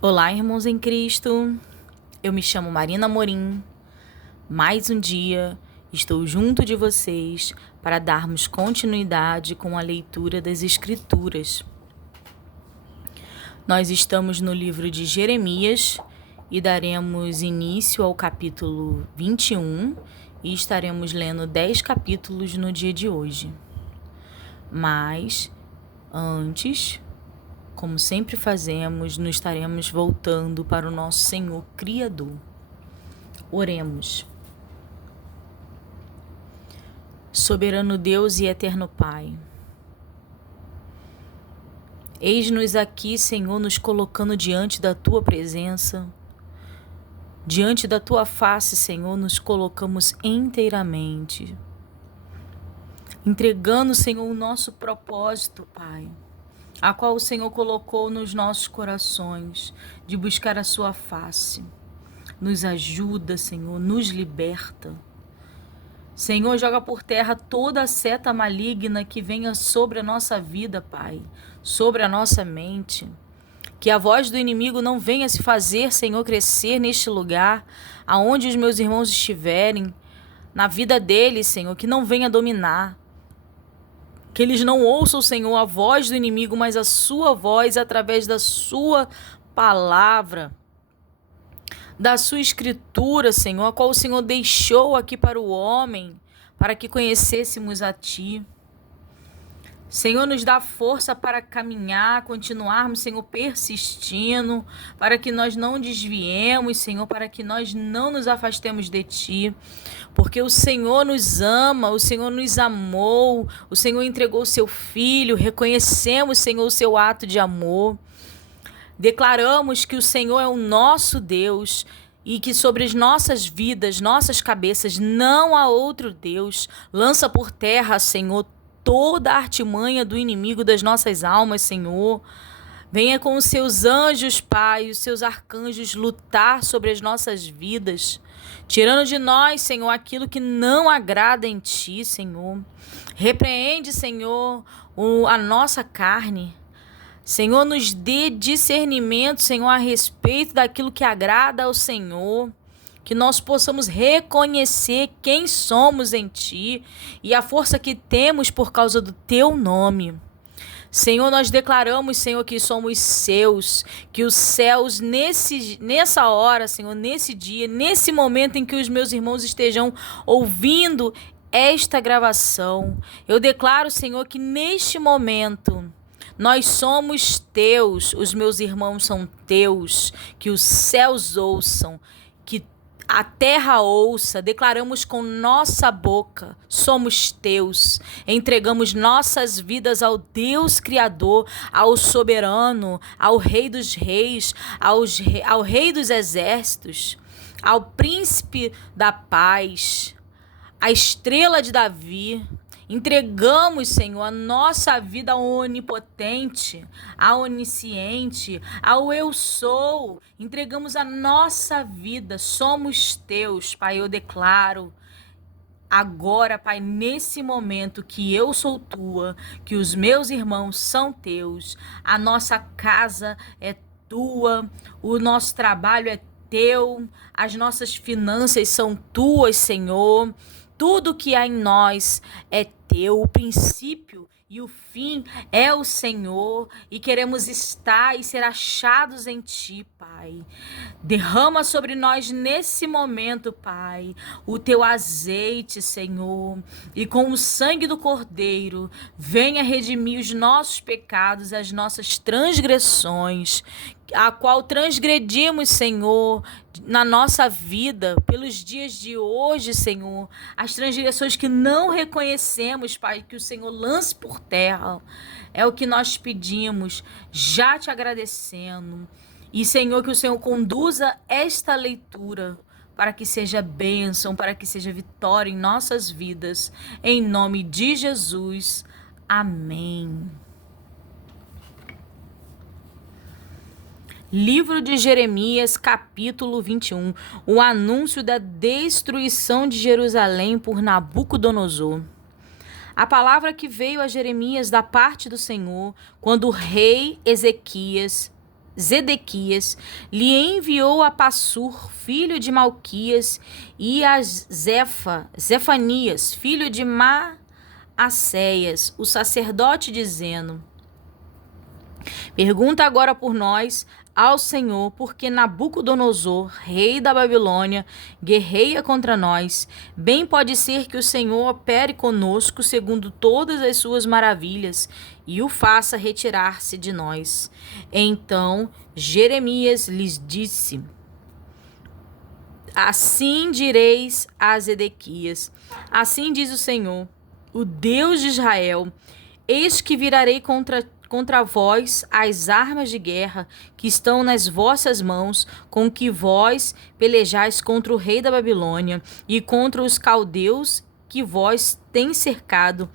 Olá, irmãos em Cristo. Eu me chamo Marina Amorim. Mais um dia estou junto de vocês para darmos continuidade com a leitura das Escrituras. Nós estamos no livro de Jeremias e daremos início ao capítulo 21 e estaremos lendo 10 capítulos no dia de hoje. Mas, antes, como sempre fazemos, nos estaremos voltando para o nosso Senhor Criador. Oremos. Soberano Deus e eterno Pai, eis-nos aqui, Senhor, nos colocando diante da Tua presença. Diante da Tua face, Senhor, nos colocamos inteiramente. Entregando, Senhor, o nosso propósito, Pai, a qual o Senhor colocou nos nossos corações, de buscar a Sua face. Nos ajuda, Senhor, nos liberta. Senhor, joga por terra toda a seta maligna que venha sobre a nossa vida, Pai, sobre a nossa mente. Que a voz do inimigo não venha se fazer, Senhor, crescer neste lugar, aonde os meus irmãos estiverem, na vida deles, Senhor, que não venha dominar. Que eles não ouçam, Senhor, a voz do inimigo, mas a sua voz através da sua palavra, da sua escritura, Senhor, a qual o Senhor deixou aqui para o homem, para que conhecêssemos a Ti. Senhor, nos dá força para caminhar, continuarmos, Senhor, persistindo, para que nós não desviemos, Senhor, para que nós não nos afastemos de Ti, porque o Senhor nos ama, o Senhor nos amou, o Senhor entregou o Seu Filho, reconhecemos, Senhor, o Seu ato de amor. Declaramos que o Senhor é o nosso Deus e que sobre as nossas vidas, nossas cabeças, não há outro Deus. Lança por terra, Senhor, toda a artimanha do inimigo das nossas almas, Senhor. Venha com os seus anjos, Pai, os seus arcanjos lutar sobre as nossas vidas, tirando de nós, Senhor, aquilo que não agrada em Ti, Senhor. Repreende, Senhor, a nossa carne. Senhor, nos dê discernimento, Senhor, a respeito daquilo que agrada ao Senhor. Que nós possamos reconhecer quem somos em Ti e a força que temos por causa do Teu nome. Senhor, nós declaramos, Senhor, que somos Seus, que os céus nessa hora, Senhor, nesse dia, nesse momento em que os meus irmãos estejam ouvindo esta gravação, eu declaro, Senhor, que neste momento nós somos Teus, os meus irmãos são Teus, que os céus ouçam, que a terra ouça, declaramos com nossa boca, somos Teus, entregamos nossas vidas ao Deus Criador, ao Soberano, ao Rei dos Reis, ao Rei dos Exércitos, ao Príncipe da Paz, à Estrela de Davi. Entregamos, Senhor, a nossa vida ao onipotente, ao onisciente, ao eu sou. Entregamos a nossa vida, somos Teus, Pai. Eu declaro agora, Pai, nesse momento que eu sou Tua, que os meus irmãos são Teus, a nossa casa é Tua, o nosso trabalho é Teu, as nossas finanças são Tuas, Senhor. Tudo que há em nós é Teu, o princípio e o fim é o Senhor, e queremos estar e ser achados em Ti, Pai. Derrama sobre nós nesse momento, Pai, o Teu azeite, Senhor, e com o sangue do Cordeiro, venha redimir os nossos pecados, as nossas transgressões, a qual transgredimos, Senhor, na nossa vida, pelos dias de hoje, Senhor, as transgressões que não reconhecemos, Pai, que o Senhor lance por terra, é o que nós pedimos, já te agradecendo, e Senhor, que o Senhor conduza esta leitura, para que seja bênção, para que seja vitória em nossas vidas, em nome de Jesus, amém. Livro de Jeremias, capítulo 21, o anúncio da destruição de Jerusalém por Nabucodonosor. A palavra que veio a Jeremias da parte do Senhor, quando o rei Ezequias Zedequias, lhe enviou a Passur, filho de Malquias, e a Zefanias, filho de Maacéias, o sacerdote, dizendo: pergunta agora por nós ao Senhor, porque Nabucodonosor, rei da Babilônia, guerreia contra nós. Bem pode ser que o Senhor opere conosco segundo todas as suas maravilhas e o faça retirar-se de nós. Então Jeremias lhes disse: assim direis a Zedequias: assim diz o Senhor, o Deus de Israel: eis que virarei contra vós as armas de guerra que estão nas vossas mãos, com que vós pelejais contra o rei da Babilônia e contra os caldeus que vós tem cercado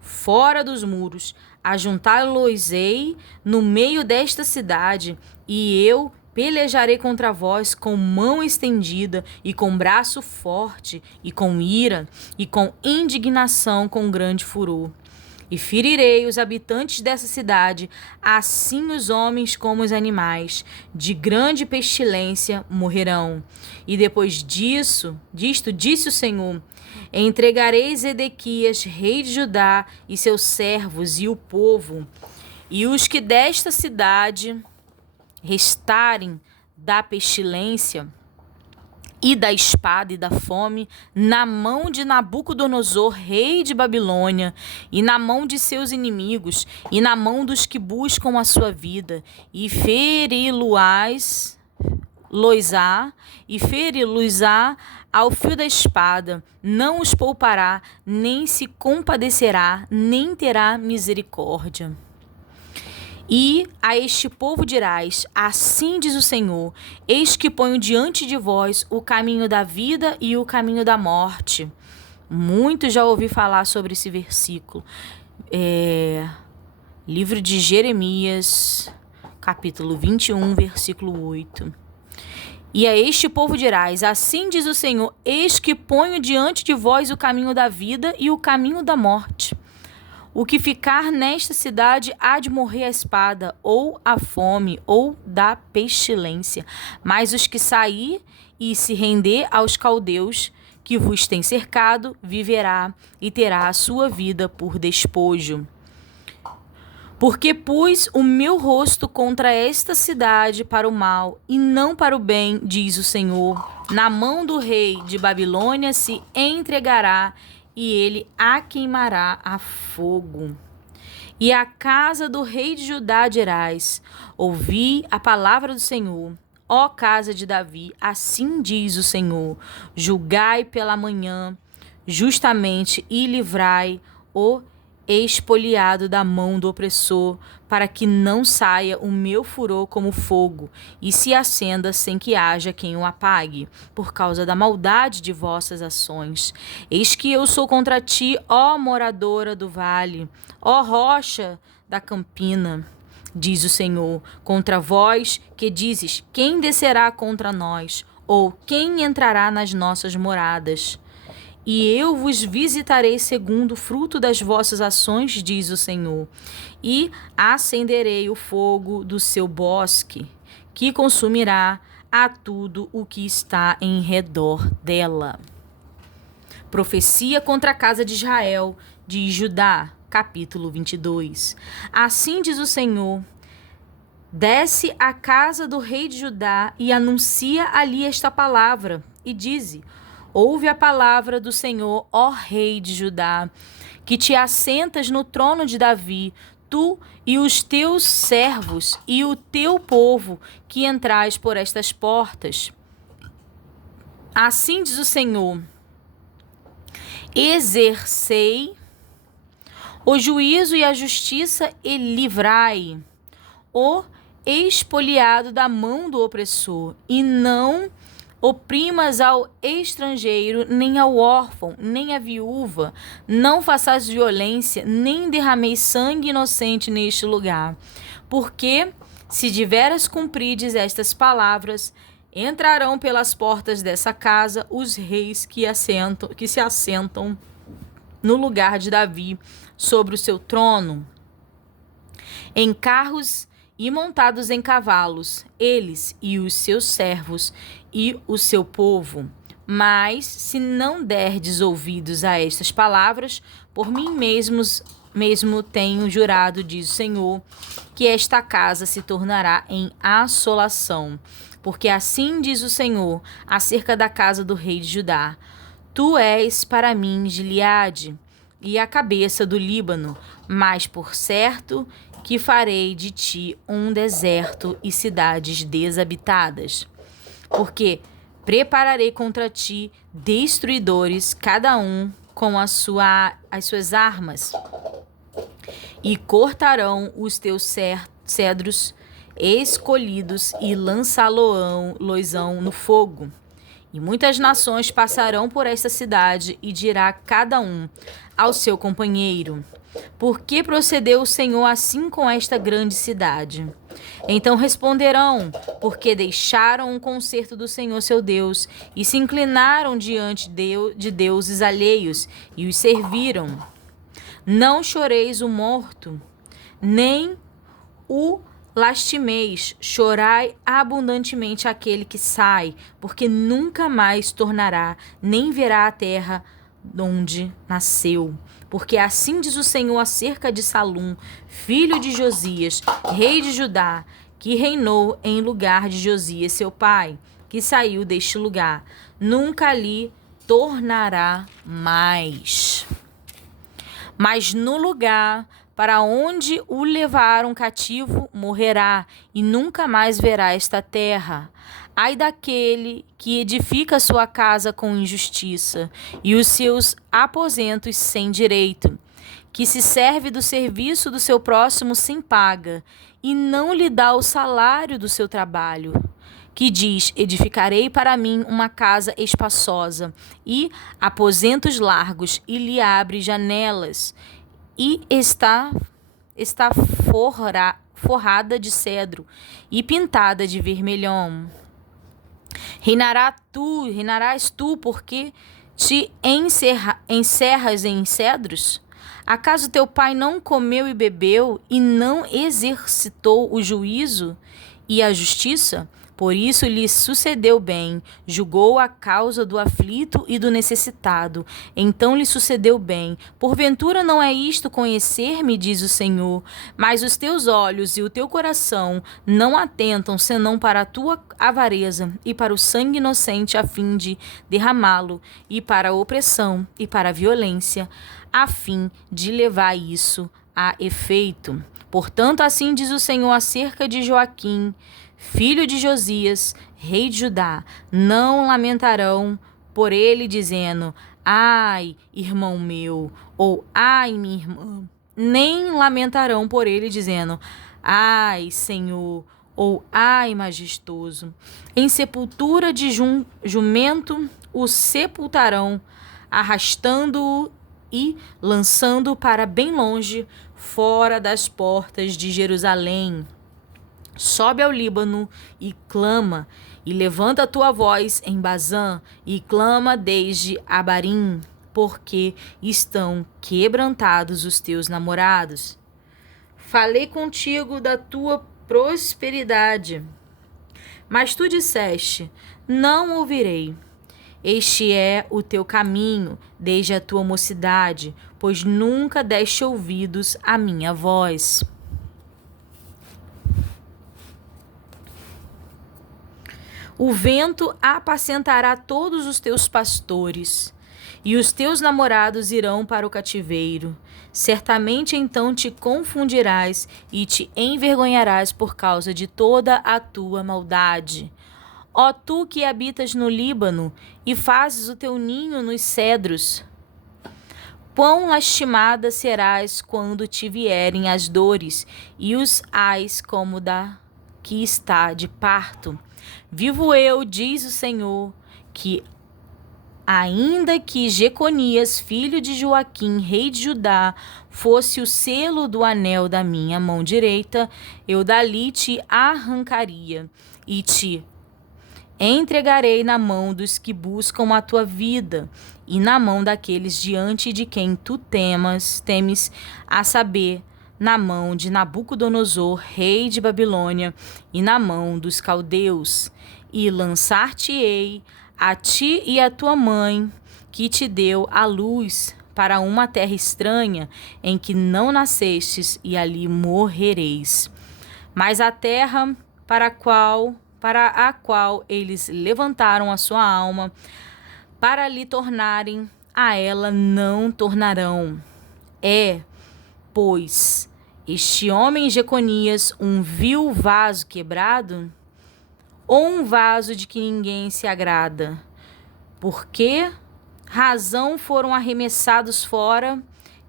fora dos muros. Ajuntá-los-ei no meio desta cidade, e eu pelejarei contra vós com mão estendida e com braço forte e com ira e com indignação, com grande furor. E ferirei os habitantes dessa cidade, assim os homens como os animais, de grande pestilência morrerão. E depois disto disse o Senhor: entregarei Zedequias, rei de Judá, e seus servos e o povo, e os que desta cidade restarem da pestilência e da espada e da fome, na mão de Nabucodonosor, rei de Babilônia, e na mão de seus inimigos, e na mão dos que buscam a sua vida, e feri-los-á ao fio da espada, não os poupará, nem se compadecerá, nem terá misericórdia. E a este povo dirás: assim diz o Senhor, eis que ponho diante de vós o caminho da vida e o caminho da morte. Muito já ouvi falar sobre esse versículo. Livro de Jeremias, capítulo 21, versículo 8. E a este povo dirás: assim diz o Senhor, eis que ponho diante de vós o caminho da vida e o caminho da morte. O que ficar nesta cidade há de morrer à espada, ou à fome, ou da pestilência. Mas os que sair e se render aos caldeus que vos têm cercado, viverá e terá a sua vida por despojo. Porque pus o meu rosto contra esta cidade para o mal e não para o bem, diz o Senhor. Na mão do rei de Babilônia se entregará, e ele a queimará a fogo. E a casa do rei de Judá dirás: ouvi a palavra do Senhor, ó casa de Davi, assim diz o Senhor: julgai pela manhã justamente e livrai o expoliado da mão do opressor, para que não saia o meu furor como fogo e se acenda sem que haja quem o apague, por causa da maldade de vossas ações. Eis que eu sou contra ti, ó moradora do vale, ó rocha da campina, diz o Senhor, contra vós que dizes: quem descerá contra nós? Ou quem entrará nas nossas moradas? E eu vos visitarei segundo o fruto das vossas ações, diz o Senhor, e acenderei o fogo do seu bosque, que consumirá a tudo o que está em redor dela. Profecia contra a casa de Israel, de Judá, capítulo 22. Assim diz o Senhor: desce à casa do rei de Judá e anuncia ali esta palavra, e dize: ouve a palavra do Senhor, ó rei de Judá, que te assentas no trono de Davi, tu e os teus servos e o teu povo que entrais por estas portas. Assim diz o Senhor: exercei o juízo e a justiça e livrai o expoliado da mão do opressor, e não oprimas ao estrangeiro, nem ao órfão, nem à viúva. Não façais violência, nem derrameis sangue inocente neste lugar. Porque, se de veras cumprides estas palavras, entrarão pelas portas dessa casa os reis que se assentam no lugar de Davi sobre o seu trono, em carros e montados em cavalos, eles e os seus servos e o seu povo. Mas se não derdes ouvidos a estas palavras, por mim mesmo tenho jurado, diz o Senhor, que esta casa se tornará em assolação. Porque assim diz o Senhor acerca da casa do rei de Judá: Tu és para mim Gileade e a cabeça do Líbano, mas por certo que farei de ti um deserto e cidades desabitadas. Porque prepararei contra ti destruidores, cada um com as suas armas, e cortarão os teus cedros escolhidos e lançá-los-ão no fogo. E muitas nações passarão por esta cidade e dirá cada um ao seu companheiro: Por que procedeu o Senhor assim com esta grande cidade? Então responderão: Porque deixaram o conserto do Senhor seu Deus e se inclinaram diante de deuses alheios e os serviram. Não choreis o morto, nem o lastimeis, chorai abundantemente aquele que sai, porque nunca mais tornará, nem verá a terra onde nasceu. Porque assim diz o Senhor acerca de Salum, filho de Josias, rei de Judá, que reinou em lugar de Josias seu pai, que saiu deste lugar. Nunca lhe tornará mais. Mas no lugar para onde o levaram cativo, morrerá, e nunca mais verá esta terra. Ai daquele que edifica sua casa com injustiça, e os seus aposentos sem direito, que se serve do serviço do seu próximo sem paga, e não lhe dá o salário do seu trabalho. Que diz: edificarei para mim uma casa espaçosa, e aposentos largos, e lhe abre janelas, e está forrada de cedro e pintada de vermelhão. Reinarás tu, porque te encerras em cedros? Acaso teu pai não comeu e bebeu, e não exercitou o juízo e a justiça? Por isso lhe sucedeu bem, julgou a causa do aflito e do necessitado. Então lhe sucedeu bem. Porventura não é isto conhecer-me, diz o Senhor? Mas os teus olhos e o teu coração não atentam senão para a tua avareza e para o sangue inocente, a fim de derramá-lo, e para a opressão e para a violência, a fim de levar isso a efeito. Portanto, assim diz o Senhor acerca de Joaquim, filho de Josias, rei de Judá: não lamentarão por ele, dizendo: ai, irmão meu, ou ai, minha irmã. Nem lamentarão por ele, dizendo: ai, Senhor, ou ai, majestoso. Em sepultura de jumento o sepultarão, arrastando-o e lançando-o para bem longe, fora das portas de Jerusalém. Sobe ao Líbano e clama, e levanta a tua voz em Bazã, e clama desde Abarim, porque estão quebrantados os teus namorados. Falei contigo da tua prosperidade, mas tu disseste: não ouvirei. Este é o teu caminho desde a tua mocidade, pois nunca deste ouvidos à minha voz. O vento apacentará todos os teus pastores, e os teus namorados irão para o cativeiro. Certamente então te confundirás e te envergonharás por causa de toda a tua maldade. Ó tu que habitas no Líbano e fazes o teu ninho nos cedros, quão lastimada serás quando te vierem as dores e os ais como da que está de parto. Vivo eu, diz o Senhor, que ainda que Jeconias, filho de Joaquim, rei de Judá, fosse o selo do anel da minha mão direita, eu dali te arrancaria e te entregarei na mão dos que buscam a tua vida e na mão daqueles diante de quem tu temes, a saber, na mão de Nabucodonosor, rei de Babilônia, e na mão dos caldeus, e lançar-te-ei a ti e a tua mãe, que te deu a luz, para uma terra estranha, em que não nascestes, e ali morrereis. Mas a terra para a qual eles levantaram a sua alma, para lhe tornarem, a ela não tornarão. Pois, este homem Jeconias um vil vaso quebrado? Ou um vaso de que ninguém se agrada? Por que razão foram arremessados fora,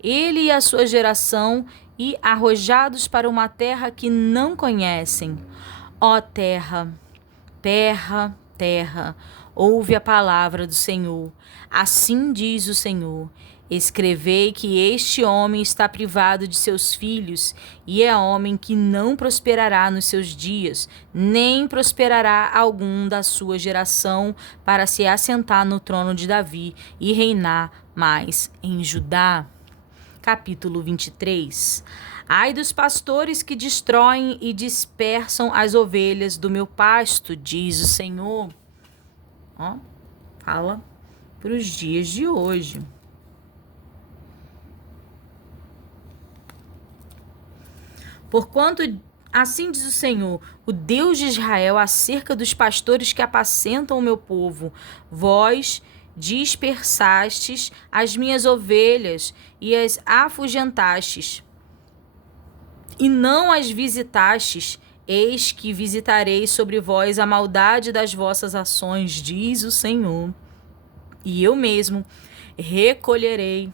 ele e a sua geração, e arrojados para uma terra que não conhecem? Ó terra, terra, terra, ouve a palavra do Senhor. Assim diz o Senhor: escrevei que este homem está privado de seus filhos, e é homem que não prosperará nos seus dias, nem prosperará algum da sua geração, para se assentar no trono de Davi e reinar mais em Judá. Capítulo 23. Ai dos pastores que destroem e dispersam as ovelhas do meu pasto, diz o Senhor. Ó, fala para os dias de hoje. Porquanto, assim diz o Senhor, o Deus de Israel, acerca dos pastores que apacentam o meu povo: vós dispersastes as minhas ovelhas e as afugentastes, e não as visitastes. Eis que visitarei sobre vós a maldade das vossas ações, diz o Senhor. E eu mesmo recolherei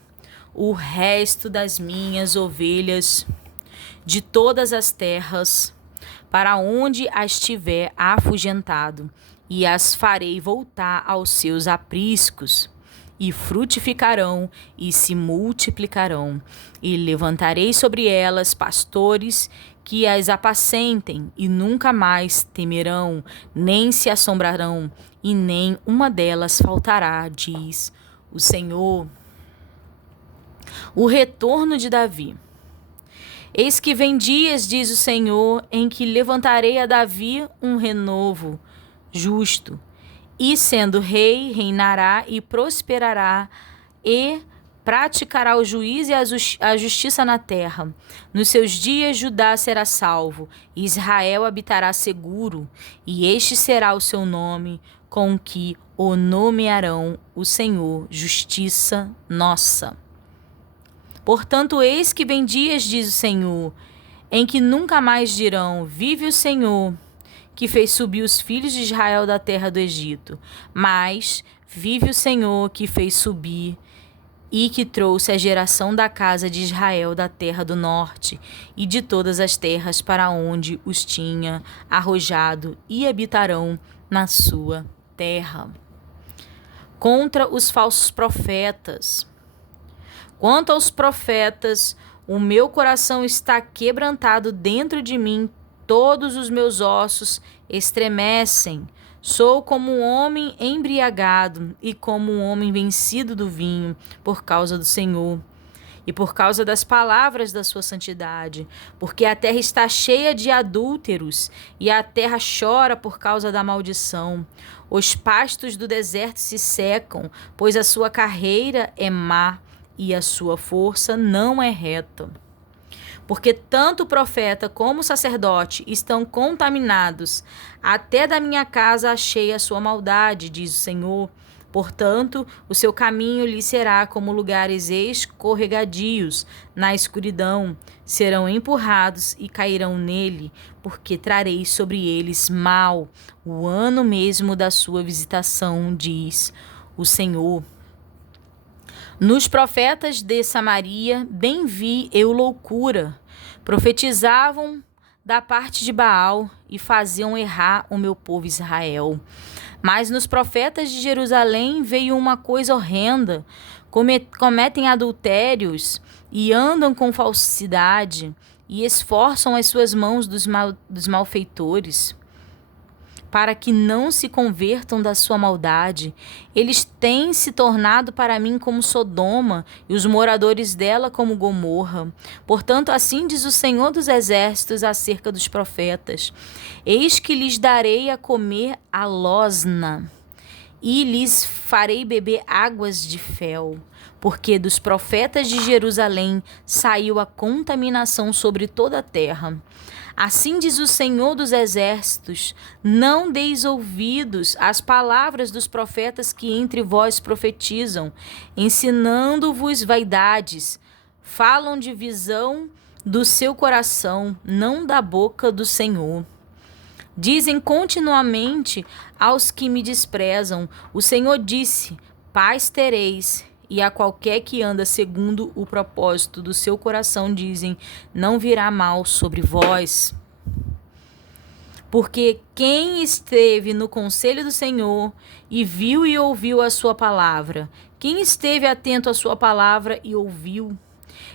o resto das minhas ovelhas de todas as terras, para onde as tiver afugentado, e as farei voltar aos seus apriscos, e frutificarão e se multiplicarão, e levantarei sobre elas pastores que as apacentem, e nunca mais temerão, nem se assombrarão, e nem uma delas faltará, diz o Senhor. O retorno de Davi. Eis que vem dias, diz o Senhor, em que levantarei a Davi um renovo justo, e sendo rei, reinará e prosperará, e praticará o juízo e a justiça na terra. Nos seus dias Judá será salvo, e Israel habitará seguro, e este será o seu nome, com que o nomearão: o Senhor, justiça nossa. Portanto, eis que vem dias, diz o Senhor, em que nunca mais dirão: vive o Senhor, que fez subir os filhos de Israel da terra do Egito. Mas vive o Senhor, que fez subir e que trouxe a geração da casa de Israel da terra do norte e de todas as terras para onde os tinha arrojado, e habitarão na sua terra. Contra os falsos profetas. Quanto aos profetas, o meu coração está quebrantado dentro de mim, todos os meus ossos estremecem. Sou como um homem embriagado e como um homem vencido do vinho, por causa do Senhor e por causa das palavras da sua santidade, porque a terra está cheia de adúlteros e a terra chora por causa da maldição. Os pastos do deserto se secam, pois a sua carreira é má e a sua força não é reta. Porque tanto o profeta como o sacerdote estão contaminados, até da minha casa achei a sua maldade, diz o Senhor. Portanto, o seu caminho lhe será como lugares escorregadios na escuridão. Serão empurrados e cairão nele, porque trarei sobre eles mal, o ano mesmo da sua visitação, diz o Senhor. Nos profetas de Samaria, bem vi eu loucura. Profetizavam da parte de Baal e faziam errar o meu povo Israel. Mas nos profetas de Jerusalém veio uma coisa horrenda. Cometem adultérios e andam com falsidade e esforçam as suas mãos dos malfeitores. para que não se convertam da sua maldade. Eles têm se tornado para mim como Sodoma, e os moradores dela como Gomorra. Portanto, assim diz o Senhor dos Exércitos acerca dos profetas: eis que lhes darei a comer a losna, e lhes farei beber águas de fel, porque dos profetas de Jerusalém saiu a contaminação sobre toda a terra. Assim diz o Senhor dos Exércitos: não deis ouvidos às palavras dos profetas que entre vós profetizam, ensinando-vos vaidades. Falam de visão do seu coração, não da boca do Senhor. Dizem continuamente aos que me desprezam: o Senhor disse, paz tereis. E a qualquer que anda segundo o propósito do seu coração dizem, não virá mal sobre vós. Porque quem esteve no conselho do Senhor e viu e ouviu a sua palavra? Quem esteve atento à sua palavra e ouviu?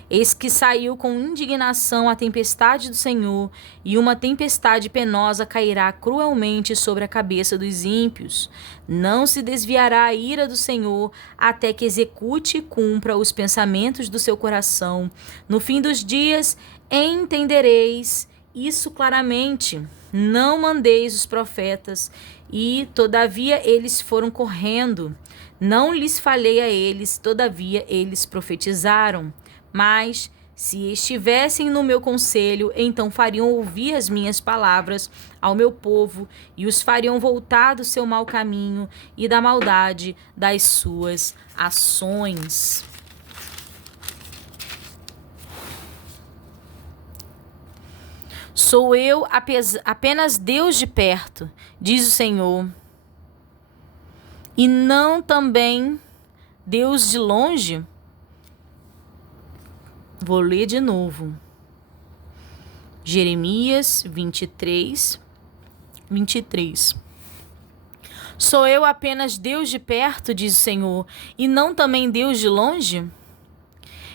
Eis que saiu com indignação a tempestade do Senhor, e uma tempestade penosa cairá cruelmente sobre a cabeça dos ímpios. Não se desviará a ira do Senhor, até que execute e cumpra os pensamentos do seu coração. No fim dos dias entendereis isso claramente. Não mandeis os profetas, e todavia eles foram correndo. Não lhes falei a eles, todavia eles profetizaram. Mas, se estivessem no meu conselho, então fariam ouvir as minhas palavras ao meu povo e os fariam voltar do seu mau caminho e da maldade das suas ações. Sou eu apenas Deus de perto, diz o Senhor, e não também Deus de longe? Vou ler de novo. Jeremias 23. Sou eu apenas Deus de perto, diz o Senhor, e não também Deus de longe?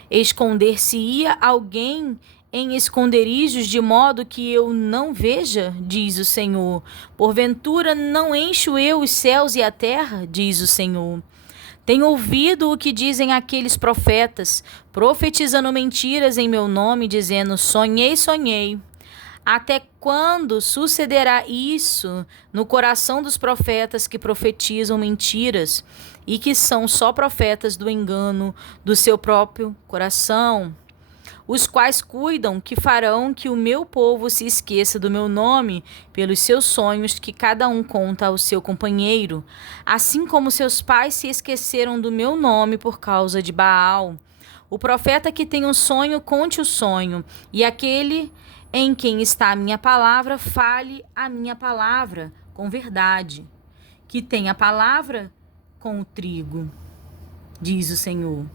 Esconder-se-ia alguém em esconderijos de modo que eu não veja, diz o Senhor. Porventura não encho eu os céus e a terra, diz o Senhor. Tenho ouvido o que dizem aqueles profetas, profetizando mentiras em meu nome, dizendo, sonhei, sonhei. Até quando sucederá isso no coração dos profetas que profetizam mentiras e que são só profetas do engano do seu próprio coração? Os quais cuidam que farão que o meu povo se esqueça do meu nome pelos seus sonhos que cada um conta ao seu companheiro, assim como seus pais se esqueceram do meu nome por causa de Baal. O profeta que tem um sonho, conte o sonho, e aquele em quem está a minha palavra, fale a minha palavra com verdade. Que tem a palavra com o trigo, diz o Senhor.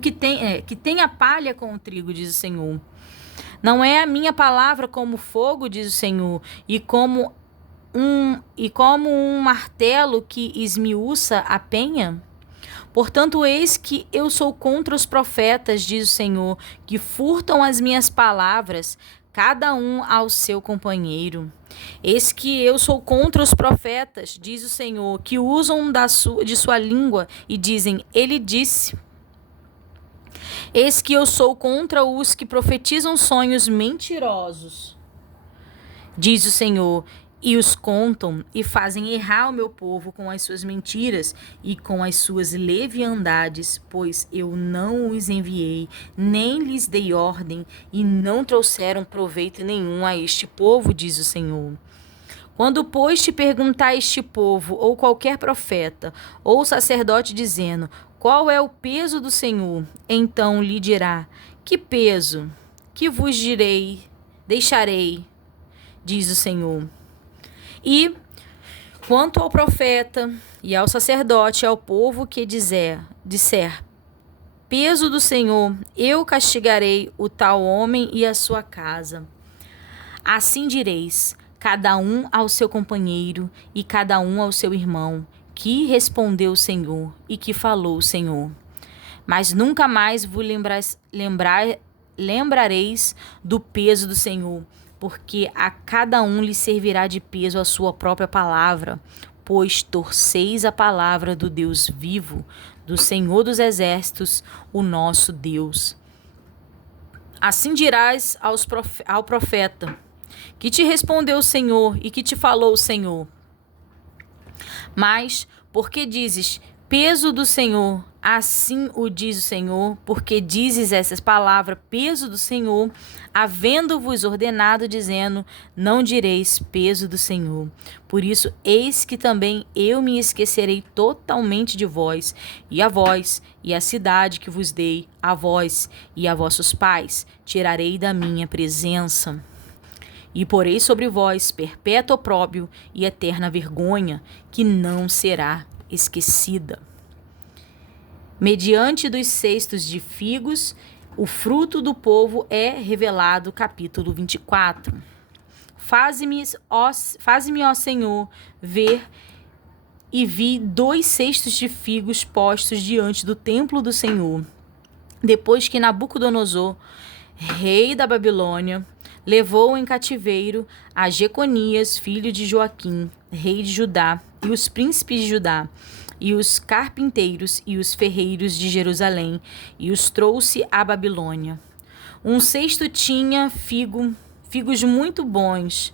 Que tem a palha com o trigo, diz o Senhor. Não é a minha palavra como fogo, diz o Senhor, e como um martelo que esmiuça a penha? Portanto, eis que eu sou contra os profetas, diz o Senhor, que furtam as minhas palavras, cada um ao seu companheiro. Eis que eu sou contra os profetas, diz o Senhor, que usam de sua língua e dizem, ele disse. Eis que eu sou contra os que profetizam sonhos mentirosos, diz o Senhor, e os contam e fazem errar o meu povo com as suas mentiras e com as suas leviandades, pois eu não os enviei, nem lhes dei ordem, e não trouxeram proveito nenhum a este povo, diz o Senhor. Quando, pois, te perguntar este povo, ou qualquer profeta, ou sacerdote, dizendo, qual é o peso do Senhor? Então lhe dirá, que peso? Que vos deixarei, diz o Senhor. E quanto ao profeta e ao sacerdote, ao povo que disser, peso do Senhor, eu castigarei o tal homem e a sua casa. Assim direis, cada um ao seu companheiro e cada um ao seu irmão, que respondeu o Senhor e que falou o Senhor. Mas nunca mais vos lembrareis do peso do Senhor, porque a cada um lhe servirá de peso a sua própria palavra, pois torceis a palavra do Deus vivo, do Senhor dos exércitos, o nosso Deus. Assim dirás ao profeta, que te respondeu o Senhor e que te falou o Senhor. Mas, porque dizes, peso do Senhor, assim o diz o Senhor, porque dizes essas palavras, peso do Senhor, havendo-vos ordenado, dizendo, não direis peso do Senhor. Por isso, eis que também eu me esquecerei totalmente de vós, e a cidade que vos dei, a vós e a vossos pais, tirarei da minha presença. E porei sobre vós perpétuo opróbrio e eterna vergonha, que não será esquecida. Mediante dos cestos de figos, o fruto do povo é revelado, capítulo 24. Faze-me, ó Senhor, ver, e vi 2 cestos de figos postos diante do templo do Senhor, depois que Nabucodonosor, rei da Babilônia, levou em cativeiro a Jeconias, filho de Joaquim, rei de Judá, e os príncipes de Judá, e os carpinteiros e os ferreiros de Jerusalém, e os trouxe à Babilônia. Um cesto tinha figos muito bons,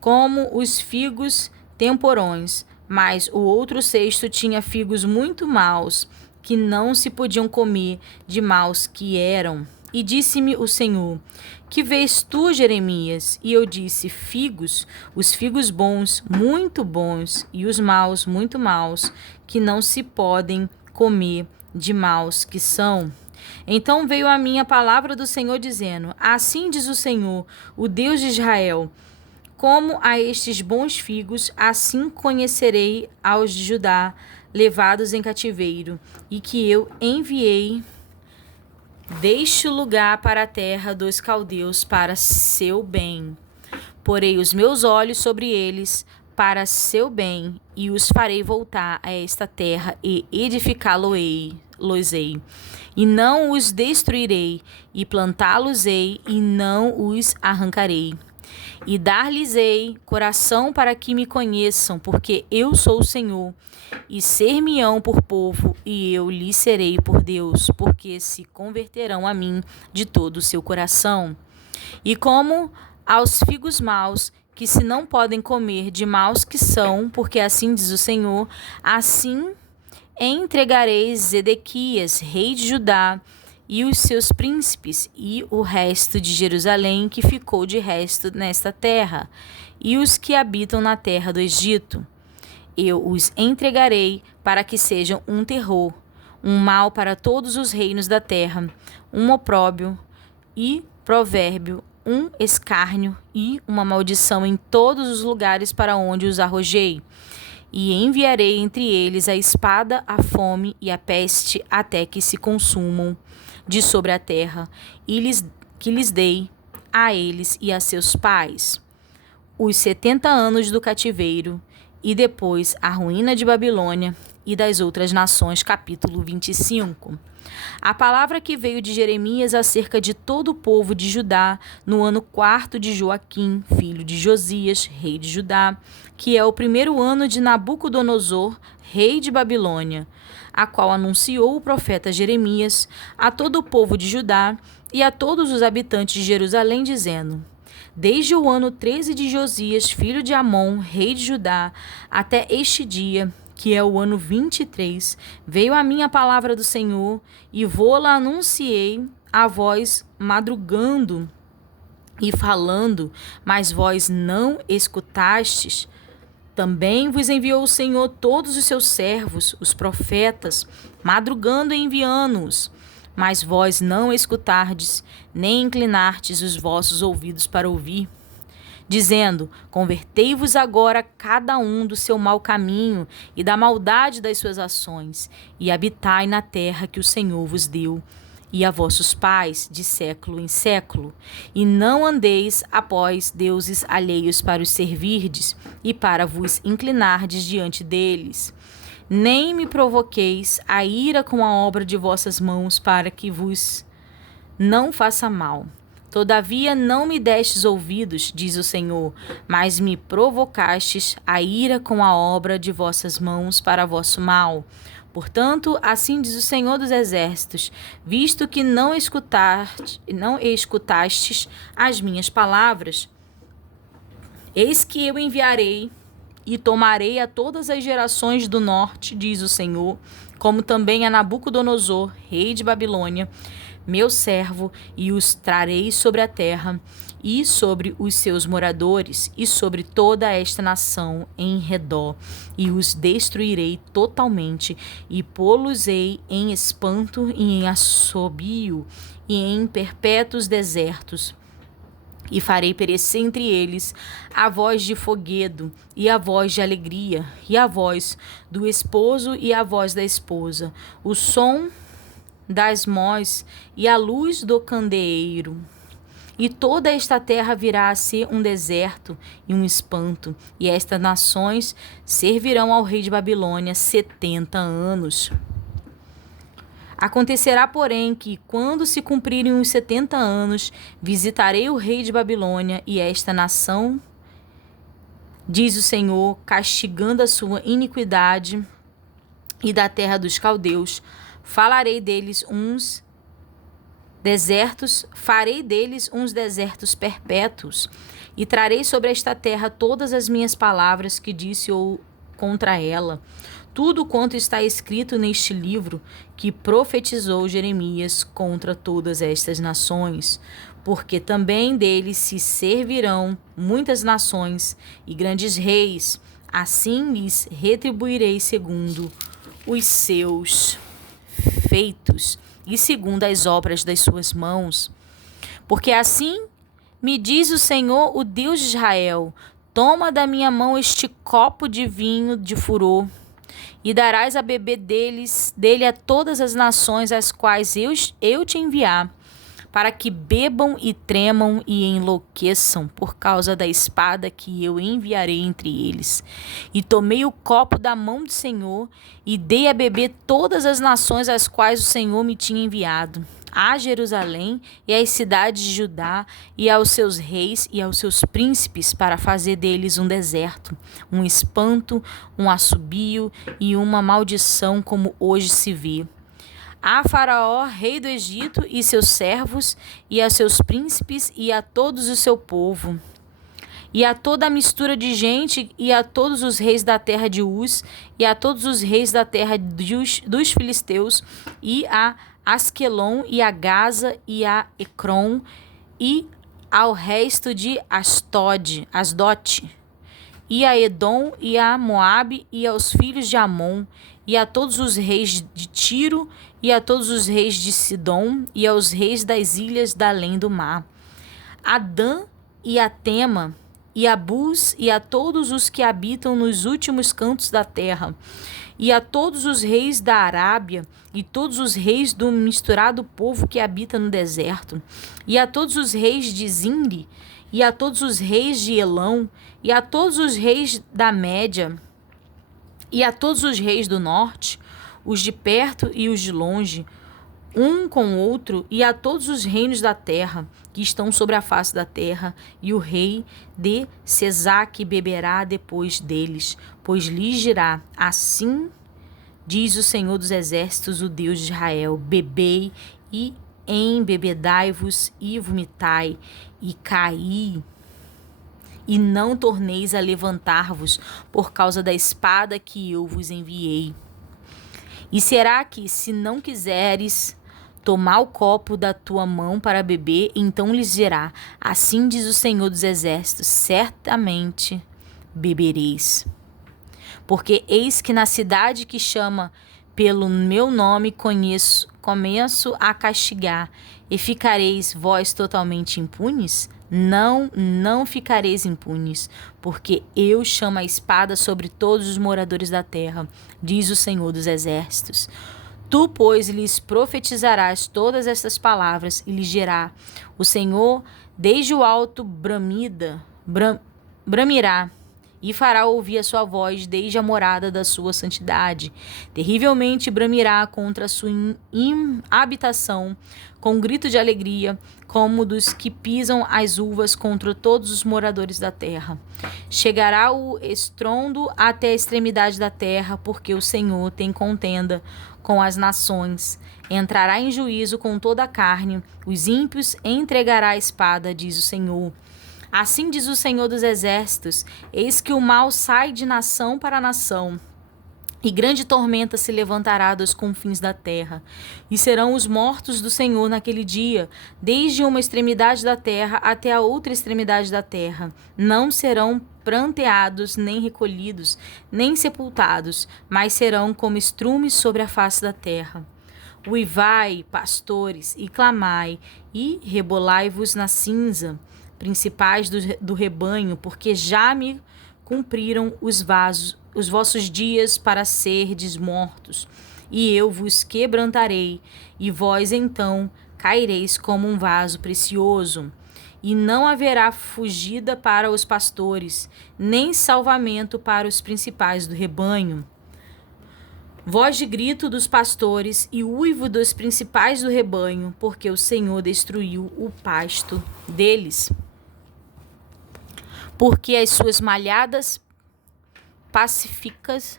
como os figos temporões, mas o outro cesto tinha figos muito maus, que não se podiam comer, de maus que eram. E disse-me o Senhor, que vês tu, Jeremias? E eu disse, figos, os figos bons, e os maus, muito maus, que não se podem comer, de maus que são. Então veio a mim a palavra do Senhor, dizendo, assim diz o Senhor, o Deus de Israel, como a estes bons figos, assim conhecerei aos de Judá, levados em cativeiro, e que eu enviei deste lugar para a terra dos caldeus para seu bem. Porei os meus olhos sobre eles para seu bem, e os farei voltar a esta terra e edificá-los-ei. E não os destruirei, e plantá-los-ei, e não os arrancarei. E dar-lhes-ei coração para que me conheçam, porque eu sou o Senhor, e ser-me-ão por povo, e eu lhes serei por Deus, porque se converterão a mim de todo o seu coração. E como aos figos maus, que se não podem comer, de maus que são, porque assim diz o Senhor, assim entregareis Zedequias, rei de Judá, e os seus príncipes, e o resto de Jerusalém, que ficou de resto nesta terra, e os que habitam na terra do Egito. Eu os entregarei para que sejam um terror, um mal para todos os reinos da terra, um opróbrio e provérbio, um escárnio e uma maldição em todos os lugares para onde os arrojei. E enviarei entre eles a espada, a fome e a peste, até que se consumam de sobre a terra, e que lhes dei a eles e a seus pais os 70 anos do cativeiro, e depois a ruína de Babilônia e das outras nações, capítulo 25. A palavra que veio de Jeremias acerca de todo o povo de Judá, no ano 4º de Joaquim, filho de Josias, rei de Judá, que é o 1º ano de Nabucodonosor, rei de Babilônia, a qual anunciou o profeta Jeremias a todo o povo de Judá e a todos os habitantes de Jerusalém, dizendo: desde o ano 13 de Josias, filho de Amon, rei de Judá, até este dia, que é o ano 23, veio a mim a palavra do Senhor, e vô-la anunciei a vós madrugando e falando, mas vós não escutastes. Também vos enviou o Senhor todos os seus servos, os profetas, madrugando e enviando-os. Mas vós não escutardes, nem inclinardes os vossos ouvidos para ouvir, dizendo: convertei-vos agora cada um do seu mau caminho e da maldade das suas ações, e habitai na terra que o Senhor vos deu, e a vossos pais, de século em século. E não andeis após deuses alheios para os servirdes, e para vos inclinardes diante deles. Nem me provoqueis a ira com a obra de vossas mãos, para que vos não faça mal. Todavia não me destes ouvidos, diz o Senhor, mas me provocastes a ira com a obra de vossas mãos para vosso mal. Portanto, assim diz o Senhor dos Exércitos, visto que não escutastes as minhas palavras, eis que eu enviarei e tomarei a todas as gerações do norte, diz o Senhor, como também a Nabucodonosor, rei de Babilônia, meu servo, e os trarei sobre a terra e sobre os seus moradores e sobre toda esta nação em redor, e os destruirei totalmente e pô-los-ei em espanto e em assobio e em perpétuos desertos. E farei perecer entre eles a voz de foguedo, e a voz de alegria, e a voz do esposo e a voz da esposa, o som das mós e a luz do candeeiro. E toda esta terra virá a ser um deserto e um espanto, e estas nações servirão ao rei de Babilônia 70 anos. Acontecerá, porém, que, quando se cumprirem os 70 anos, visitarei o rei de Babilônia e esta nação, diz o Senhor, castigando a sua iniquidade, e da terra dos caldeus farei deles uns desertos perpétuos, e trarei sobre esta terra todas as minhas palavras que disse contra ela, tudo quanto está escrito neste livro que profetizou Jeremias contra todas estas nações, porque também deles se servirão muitas nações e grandes reis, assim lhes retribuirei segundo os seus feitos e segundo as obras das suas mãos. Porque assim me diz o Senhor, o Deus de Israel: toma da minha mão este copo de vinho de furor, e darás a beber dele a todas as nações às quais eu te enviar, para que bebam e tremam e enlouqueçam por causa da espada que eu enviarei entre eles. E tomei o copo da mão do Senhor e dei a beber todas as nações às quais o Senhor me tinha enviado, a Jerusalém e às cidades de Judá e aos seus reis e aos seus príncipes, para fazer deles um deserto, um espanto, um assobio e uma maldição, como hoje se vê. A Faraó, rei do Egito, e seus servos, e a seus príncipes, e a todos o seu povo, e a toda a mistura de gente, e a todos os reis da terra de Uz, e a todos os reis da terra dos filisteus, e a Asquelon, e a Gaza, e a Ecrom, e ao resto de Asdote, e a Edom, e a Moabe, e aos filhos de Amon, e a todos os reis de Tiro, e a todos os reis de Sidom, e aos reis das ilhas da além do mar, a Dan e a Tema, e a Bus, e a todos os que habitam nos últimos cantos da terra, e a todos os reis da Arábia, e todos os reis do misturado povo que habita no deserto, e a todos os reis de Zimri, e a todos os reis de Elão, e a todos os reis da Média, e a todos os reis do norte, os de perto e os de longe, um com o outro, e a todos os reinos da terra, que estão sobre a face da terra, e o rei de Sesaque beberá depois deles, pois lhes dirá: assim diz o Senhor dos Exércitos, o Deus de Israel: bebei e embebedai-vos e vomitai, e caí, e não torneis a levantar-vos por causa da espada que eu vos enviei. E será que, se não quiseres tomar o copo da tua mão para beber, então lhes dirá: assim diz o Senhor dos Exércitos, certamente bebereis. Porque eis que na cidade que chama pelo meu nome começo a castigar, e ficareis vós totalmente impunes? Não ficareis impunes, porque eu chamo a espada sobre todos os moradores da terra, diz o Senhor dos Exércitos. Tu, pois, lhes profetizarás todas estas palavras, e lhes dirá: o Senhor desde o alto bramirá, e fará ouvir a sua voz desde a morada da sua santidade. Terrivelmente bramirá contra a sua habitação, com grito de alegria, como dos que pisam as uvas contra todos os moradores da terra. Chegará o estrondo até a extremidade da terra, porque o Senhor tem contenda com as nações. Entrará em juízo com toda a carne, os ímpios entregará a espada, diz o Senhor. Assim diz o Senhor dos Exércitos: eis que o mal sai de nação para nação, e grande tormenta se levantará dos confins da terra. E serão os mortos do Senhor naquele dia, desde uma extremidade da terra até a outra extremidade da terra. Não serão pranteados, nem recolhidos, nem sepultados, mas serão como estrumes sobre a face da terra. Uivai, pastores, e clamai, e rebolai-vos na cinza, principais do rebanho, porque já me cumpriram os vossos dias para serdes mortos, e eu vos quebrantarei, e vós então caireis como um vaso precioso. E não haverá fugida para os pastores, nem salvamento para os principais do rebanho. Voz de grito dos pastores e uivo dos principais do rebanho, porque o Senhor destruiu o pasto deles. Porque as suas malhadas pacíficas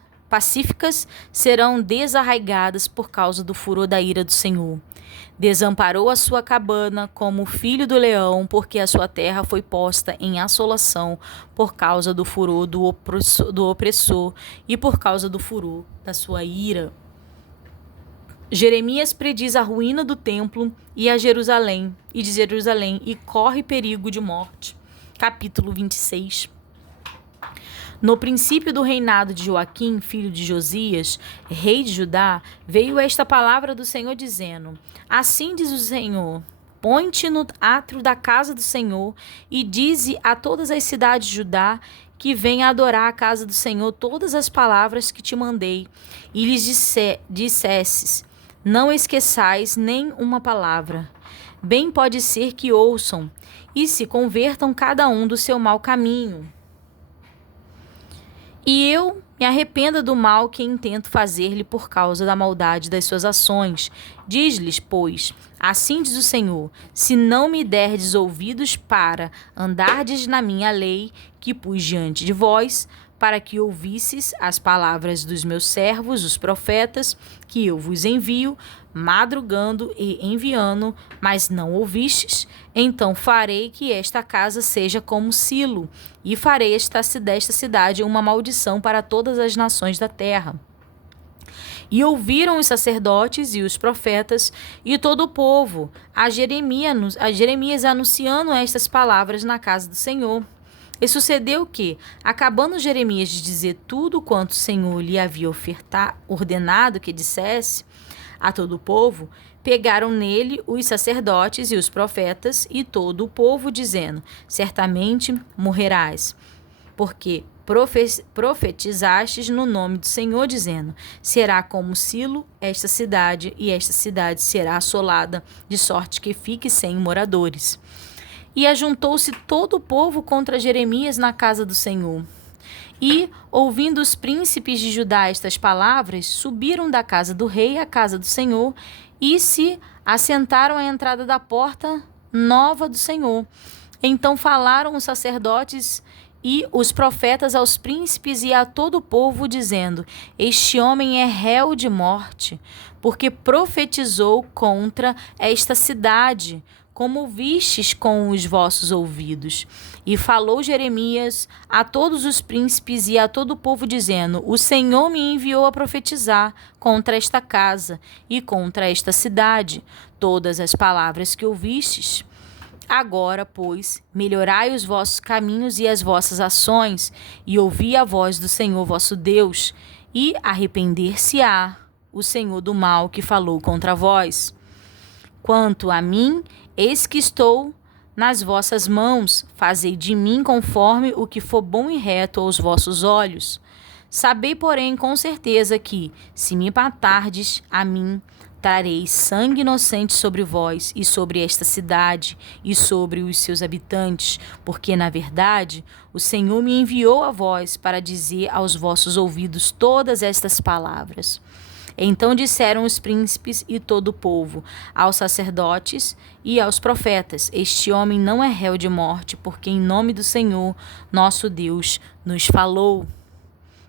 serão desarraigadas por causa do furor da ira do Senhor. Desamparou a sua cabana como o filho do leão, porque a sua terra foi posta em assolação por causa do furor do opressor e por causa do furor da sua ira. Jeremias prediz a ruína do templo e de Jerusalém, e corre perigo de morte. Capítulo 26. No princípio do reinado de Joaquim, filho de Josias, rei de Judá, veio esta palavra do Senhor dizendo: assim diz o Senhor: põe-te no átrio da casa do Senhor e dize a todas as cidades de Judá que venham adorar a casa do Senhor todas as palavras que te mandei, e lhes dissesses: não esqueçais nem uma palavra. Bem pode ser que ouçam e se convertam cada um do seu mau caminho. E eu me arrependa do mal que intento fazer-lhe por causa da maldade das suas ações. Diz-lhes, pois, assim diz o Senhor: se não me derdes ouvidos para andardes na minha lei, que pus diante de vós, para que ouvisses as palavras dos meus servos, os profetas, que eu vos envio, madrugando e enviando, mas não ouvistes, então farei que esta casa seja como Silo, e farei desta cidade uma maldição para todas as nações da terra. E ouviram os sacerdotes e os profetas e todo o povo a Jeremias anunciando estas palavras na casa do Senhor. E sucedeu que, acabando Jeremias de dizer tudo quanto o Senhor lhe havia ordenado que dissesse a todo o povo, pegaram nele os sacerdotes e os profetas e todo o povo, dizendo: certamente morrerás, porque profetizastes no nome do Senhor, dizendo: será como Silo esta cidade, e esta cidade será assolada, de sorte que fique sem moradores. E ajuntou-se todo o povo contra Jeremias na casa do Senhor. E, ouvindo os príncipes de Judá estas palavras, subiram da casa do rei à casa do Senhor e se assentaram à entrada da porta nova do Senhor. Então falaram os sacerdotes e os profetas aos príncipes e a todo o povo, dizendo: este homem é réu de morte, porque profetizou contra esta cidade, como vistes com os vossos ouvidos. E falou Jeremias a todos os príncipes e a todo o povo, dizendo: o Senhor me enviou a profetizar contra esta casa e contra esta cidade todas as palavras que ouvistes. Agora, pois, melhorai os vossos caminhos e as vossas ações, e ouvi a voz do Senhor vosso Deus, e arrepender-se-á o Senhor do mal que falou contra vós. Quanto a mim, eis que estou nas vossas mãos, fazei de mim conforme o que for bom e reto aos vossos olhos. Sabei, porém, com certeza que, se me matardes a mim, trarei sangue inocente sobre vós e sobre esta cidade e sobre os seus habitantes, porque, na verdade, o Senhor me enviou a vós para dizer aos vossos ouvidos todas estas palavras. Então disseram os príncipes e todo o povo, aos sacerdotes e aos profetas: Este homem não é réu de morte, porque em nome do Senhor, nosso Deus, nos falou.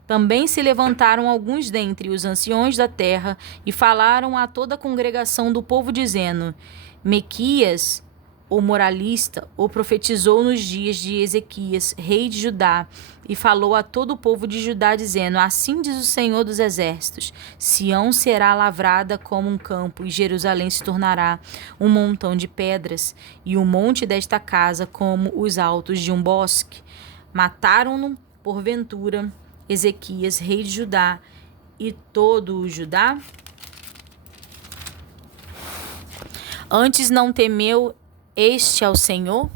Também se levantaram alguns dentre os anciões da terra e falaram a toda a congregação do povo, dizendo: Miqueias, o moralista, o profetizou nos dias de Ezequias, rei de Judá, e falou a todo o povo de Judá, dizendo: Assim diz o Senhor dos Exércitos: Sião será lavrada como um campo, e Jerusalém se tornará um montão de pedras, e o monte desta casa como os altos de um bosque. Mataram-no, porventura, Ezequias, rei de Judá, e todo o Judá? Antes não temeu este ao Senhor,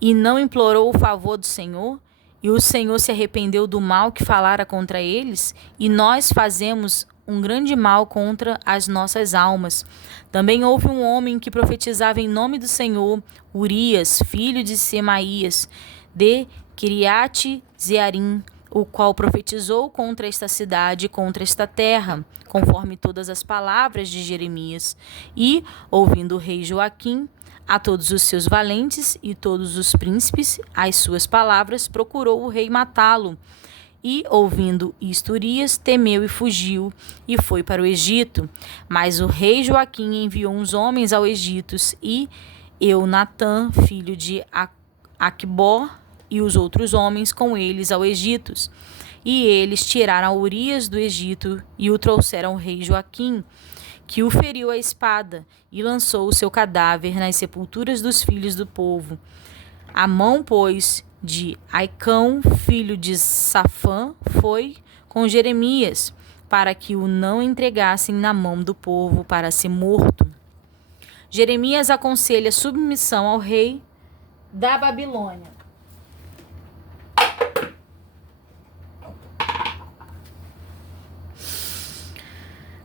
e não implorou o favor do Senhor, e o Senhor se arrependeu do mal que falara contra eles, e nós fazemos um grande mal contra as nossas almas. Também houve um homem que profetizava em nome do Senhor, Urias, filho de Semaías, de Quiriate-Zearim, o qual profetizou contra esta cidade e contra esta terra, conforme todas as palavras de Jeremias. E, ouvindo o rei Joaquim, a todos os seus valentes e todos os príncipes, as suas palavras, procurou o rei matá-lo. E, ouvindo isto, Urias temeu e fugiu, e foi para o Egito. Mas o rei Joaquim enviou uns homens ao Egito, e Eunatã, filho de Aquibor, e os outros homens com eles ao Egito. E eles tiraram Urias do Egito e o trouxeram ao rei Joaquim, que o feriu à espada e lançou o seu cadáver nas sepulturas dos filhos do povo. A mão, pois, de Aicão, filho de Safã, foi com Jeremias, para que o não entregassem na mão do povo para ser morto. Jeremias aconselha submissão ao rei da Babilônia.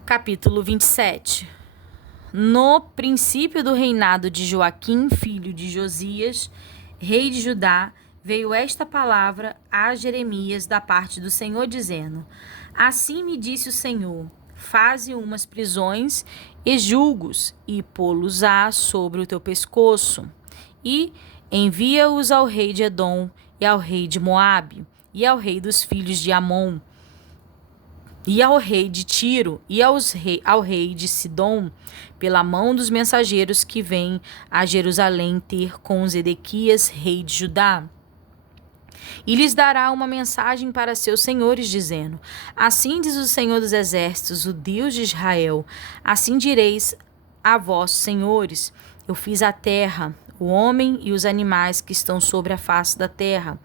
Capítulo 27. No princípio do reinado de Joaquim, filho de Josias, rei de Judá, veio esta palavra a Jeremias da parte do Senhor, dizendo: Assim me disse o Senhor: faze umas prisões e julgos, e pô-los-á sobre o teu pescoço, e envia-os ao rei de Edom, e ao rei de Moabe, e ao rei dos filhos de Amon, e ao rei de Tiro, e ao rei de Sidom, pela mão dos mensageiros que vêm a Jerusalém ter com Zedequias, rei de Judá. E lhes dará uma mensagem para seus senhores, dizendo: Assim diz o Senhor dos Exércitos, o Deus de Israel: Assim direis a vossos senhores: Eu fiz a terra, o homem e os animais que estão sobre a face da terra,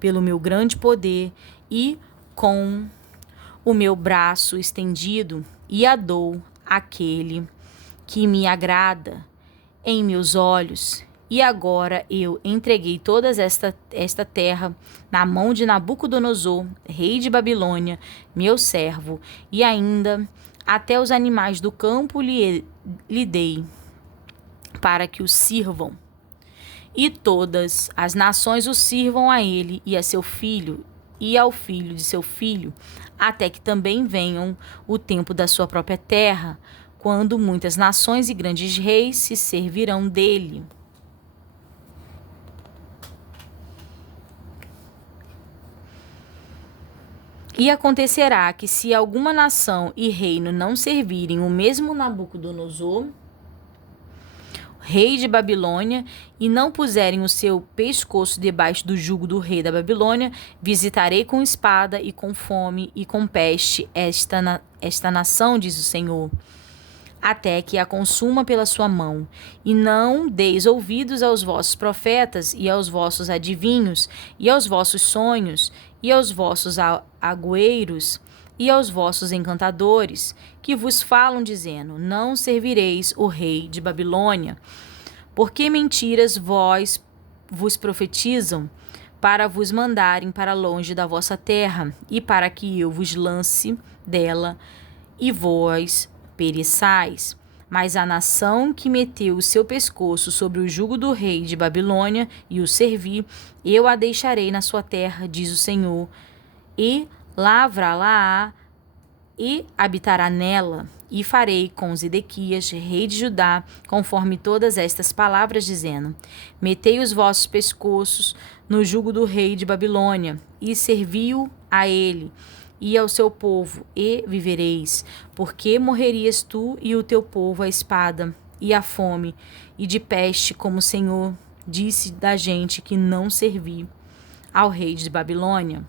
pelo meu grande poder e com o meu braço estendido, e a dou àquele que me agrada em meus olhos. E agora eu entreguei toda esta terra na mão de Nabucodonosor, rei de Babilônia, meu servo, e ainda até os animais do campo lhe dei, para que o sirvam. E todas as nações o sirvam a ele e a seu filho, e ao filho de seu filho, até que também venham o tempo da sua própria terra, quando muitas nações e grandes reis se servirão dele. E acontecerá que, se alguma nação e reino não servirem o mesmo Nabucodonosor, rei de Babilônia, e não puserem o seu pescoço debaixo do jugo do rei da Babilônia, visitarei com espada e com fome e com peste esta nação, diz o Senhor, até que a consuma pela sua mão. E não deis ouvidos aos vossos profetas e aos vossos adivinhos e aos vossos sonhos e aos vossos agoeiros e aos vossos encantadores, que vos falam dizendo: Não servireis o rei de Babilônia. Porque mentiras vos profetizam, para vos mandarem para longe da vossa terra, e para que eu vos lance dela, e vós pereçais. Mas a nação que meteu o seu pescoço sobre o jugo do rei de Babilônia e o servir, eu a deixarei na sua terra, diz o Senhor, e lavrá-la-á e habitará nela. E farei com Zedequias, rei de Judá, conforme todas estas palavras, dizendo: metei os vossos pescoços no jugo do rei de Babilônia, e serviu a ele e ao seu povo, e vivereis, porque morrerias tu e o teu povo à espada, e à fome, e de peste, como o Senhor disse da gente que não servi ao rei de Babilônia.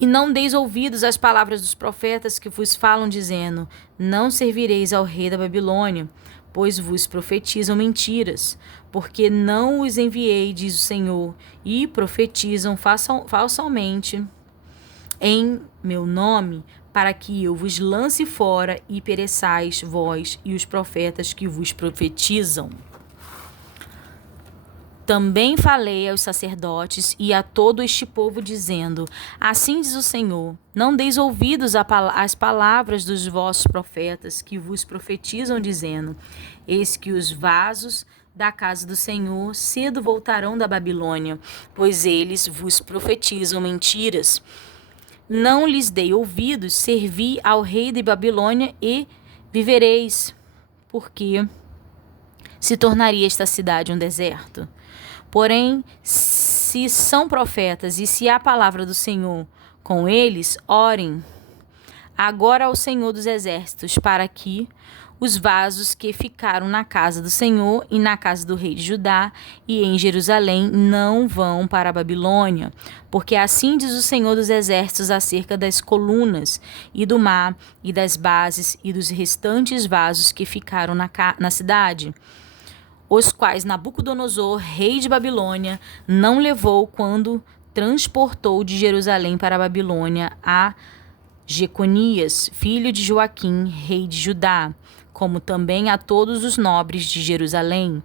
E não deis ouvidos às palavras dos profetas que vos falam, dizendo: não servireis ao rei da Babilônia, pois vos profetizam mentiras, porque não os enviei, diz o Senhor, e profetizam falsamente em meu nome, para que eu vos lance fora e pereçais vós e os profetas que vos profetizam. Também falei aos sacerdotes e a todo este povo, dizendo: assim diz o Senhor, não deis ouvidos às palavras dos vossos profetas que vos profetizam, dizendo: eis que os vasos da casa do Senhor cedo voltarão da Babilônia, pois eles vos profetizam mentiras. Não lhes dei ouvidos, servi ao rei de Babilônia e vivereis, porque se tornaria esta cidade um deserto. Porém, se são profetas e se há palavra do Senhor com eles, orem agora ao Senhor dos Exércitos, para que os vasos que ficaram na casa do Senhor e na casa do rei de Judá e em Jerusalém não vão para a Babilônia, porque assim diz o Senhor dos Exércitos acerca das colunas e do mar e das bases e dos restantes vasos que ficaram na cidade, os quais Nabucodonosor, rei de Babilônia, não levou quando transportou de Jerusalém para a Babilônia a Jeconias, filho de Joaquim, rei de Judá, como também a todos os nobres de Jerusalém.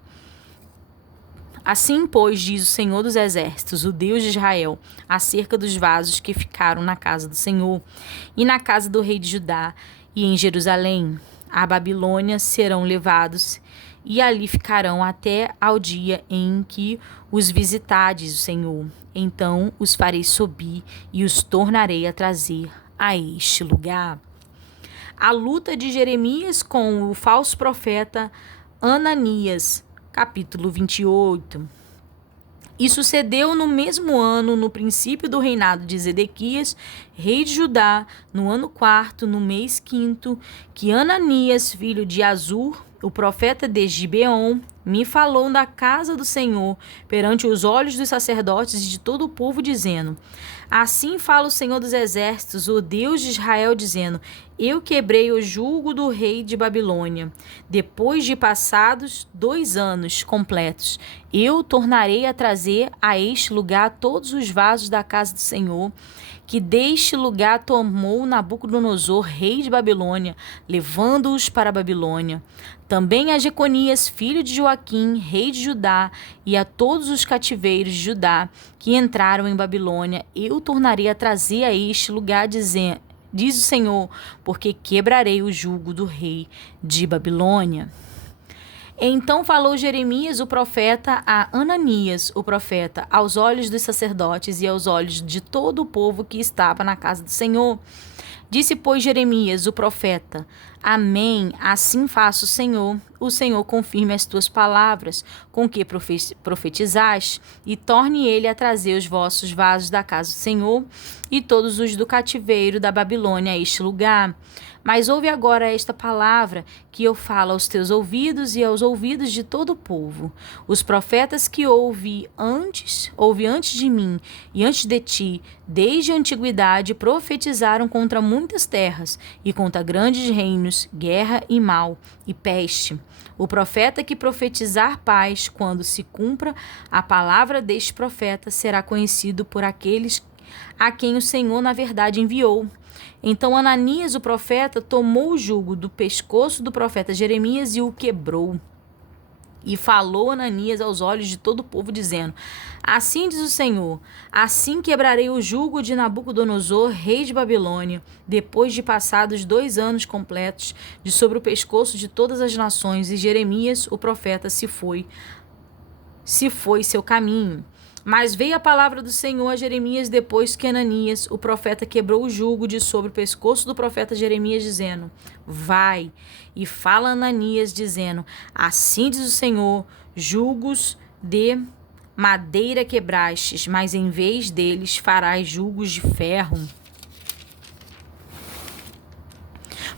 Assim, pois, diz o Senhor dos Exércitos, o Deus de Israel, acerca dos vasos que ficaram na casa do Senhor e na casa do rei de Judá e em Jerusalém, a Babilônia serão levados e ali ficarão até ao dia em que os visitar, diz o Senhor. Então os farei subir e os tornarei a trazer a este lugar. A luta de Jeremias com o falso profeta Ananias, capítulo 28. E sucedeu no mesmo ano, no princípio do reinado de Zedequias, rei de Judá, no ano 4º, no mês 5º, que Ananias, filho de Azur, o profeta de Gibeon, me falou da casa do Senhor perante os olhos dos sacerdotes e de todo o povo, dizendo: assim fala o Senhor dos Exércitos, o Deus de Israel, dizendo: eu quebrei o jugo do rei de Babilônia. Depois de passados 2 anos completos, eu tornarei a trazer a este lugar todos os vasos da casa do Senhor, que deste lugar tomou Nabucodonosor, rei de Babilônia, levando-os para a Babilônia. Também a Jeconias, filho de Joaquim, rei de Judá, e a todos os cativeiros de Judá que entraram em Babilônia, eu tornarei a trazer a este lugar, diz o Senhor, porque quebrarei o jugo do rei de Babilônia. Então falou Jeremias, o profeta, a Ananias, o profeta, aos olhos dos sacerdotes e aos olhos de todo o povo que estava na casa do Senhor. Disse, pois, Jeremias, o profeta: amém, assim faça o Senhor confirme as tuas palavras, com que profetizaste, e torne ele a trazer os vossos vasos da casa do Senhor, e todos os do cativeiro da Babilônia a este lugar. Mas ouve agora esta palavra que eu falo aos teus ouvidos e aos ouvidos de todo o povo. Os profetas que ouvi antes de mim e antes de ti, desde a antiguidade, profetizaram contra muitas terras e contra grandes reinos, guerra e mal e peste. O profeta que profetizar paz, quando se cumpra a palavra deste profeta, será conhecido por aqueles a quem o Senhor na verdade enviou. Então Ananias, o profeta, tomou o jugo do pescoço do profeta Jeremias e o quebrou. E falou Ananias aos olhos de todo o povo, dizendo: Assim diz o Senhor, assim quebrarei o jugo de Nabucodonosor, rei de Babilônia, depois de passados 2 anos completos, de sobre o pescoço de todas as nações. E Jeremias, o profeta, se foi seu caminho. Mas veio a palavra do Senhor a Jeremias depois que Ananias, o profeta, quebrou o jugo de sobre o pescoço do profeta Jeremias, dizendo: Vai e fala a Ananias, dizendo: Assim diz o Senhor, julgos de madeira quebrastes, mas em vez deles farás julgos de ferro.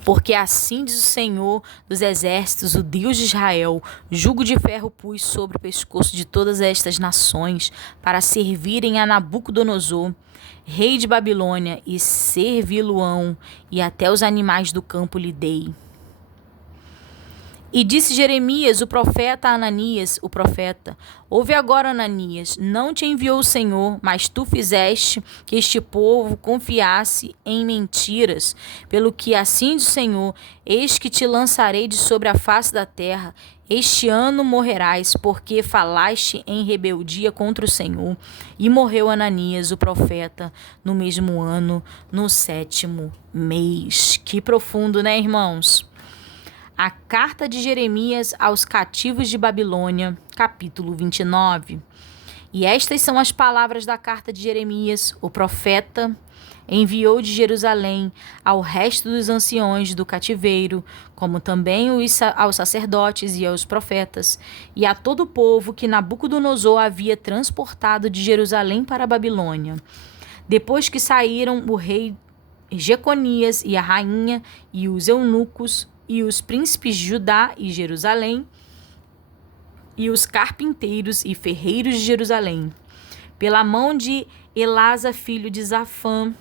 Porque assim diz o Senhor dos exércitos, o Deus de Israel: jugo de ferro pus sobre o pescoço de todas estas nações, para servirem a Nabucodonosor, rei de Babilônia, e servi-lo-ão, e até os animais do campo lhe dei. E disse Jeremias, o profeta, a Ananias, o profeta: Ouve agora, Ananias, não te enviou o Senhor, mas tu fizeste que este povo confiasse em mentiras. Pelo que assim diz o Senhor: Eis que te lançarei de sobre a face da terra. Este ano morrerás, porque falaste em rebeldia contra o Senhor. E morreu Ananias, o profeta, no mesmo ano, no 7º mês. Que profundo, né, irmãos? A carta de Jeremias aos cativos de Babilônia, capítulo 29. E estas são as palavras da carta de Jeremias, o profeta, enviou de Jerusalém ao resto dos anciões do cativeiro, como também aos sacerdotes e aos profetas, e a todo o povo que Nabucodonosor havia transportado de Jerusalém para a Babilônia. Depois que saíram o rei Jeconias e a rainha e os eunucos, e os príncipes de Judá e Jerusalém, e os carpinteiros e ferreiros de Jerusalém, pela mão de Elasa, filho de Zafã,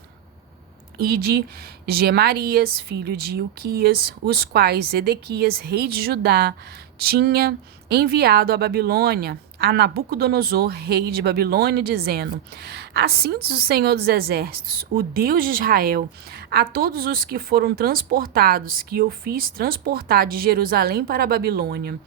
e de Gemarias, filho de Ilquias, os quais Zedequias, rei de Judá, tinha enviado à Babilônia, a Nabucodonosor, rei de Babilônia, dizendo: Assim diz o Senhor dos Exércitos, o Deus de Israel, a todos os que foram transportados, que eu fiz transportar de Jerusalém para a Babilônia: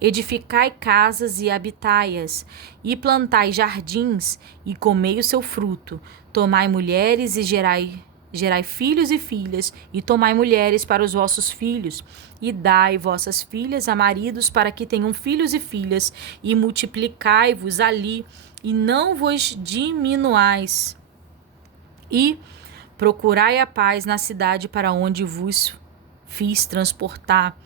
Edificai casas e habitai-as, e plantai jardins, e comei o seu fruto. Tomai mulheres e gerai filhos e filhas, e tomai mulheres para os vossos filhos, e dai vossas filhas a maridos para que tenham filhos e filhas, e multiplicai-vos ali, e não vos diminuais. E procurai a paz na cidade para onde vos fiz transportar,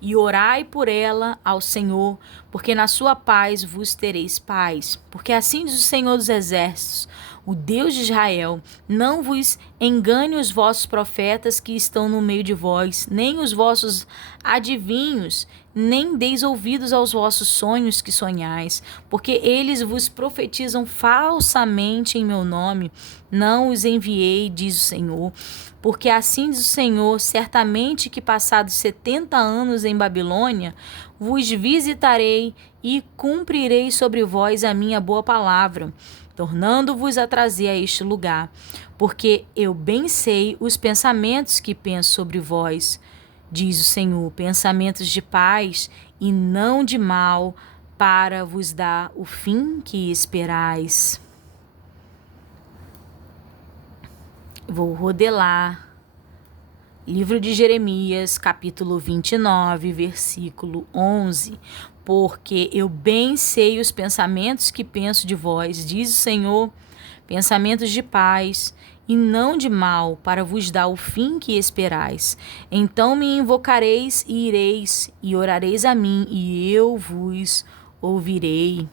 e orai por ela ao Senhor, porque na sua paz vos tereis paz. Porque assim diz o Senhor dos Exércitos, o Deus de Israel: não vos engane os vossos profetas que estão no meio de vós, nem os vossos adivinhos, nem deis ouvidos aos vossos sonhos que sonhais, porque eles vos profetizam falsamente em meu nome. Não os enviei, diz o Senhor. Porque assim diz o Senhor: certamente que passados 70 anos em Babilônia, vos visitarei e cumprirei sobre vós a minha boa palavra, tornando-vos a trazer a este lugar. Porque eu bem sei os pensamentos que penso sobre vós, diz o Senhor, pensamentos de paz e não de mal, para vos dar o fim que esperais. Vou rodelar. Livro de Jeremias, capítulo 29, versículo 11. Porque eu bem sei os pensamentos que penso de vós, diz o Senhor, pensamentos de paz e não de mal, para vos dar o fim que esperais. Então me invocareis e ireis, e orareis a mim, e eu vos ouvirei.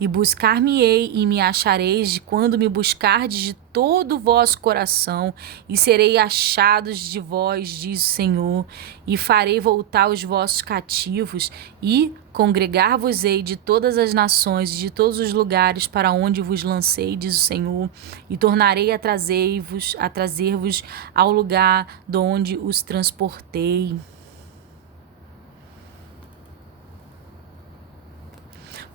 E buscar-me-ei e me achareis de quando me buscardes de todo o vosso coração, e serei achados de vós, diz o Senhor, e farei voltar os vossos cativos, e congregar-vos-ei de todas as nações e de todos os lugares para onde vos lancei, diz o Senhor, e tornarei a trazer-vos ao lugar de onde os transportei.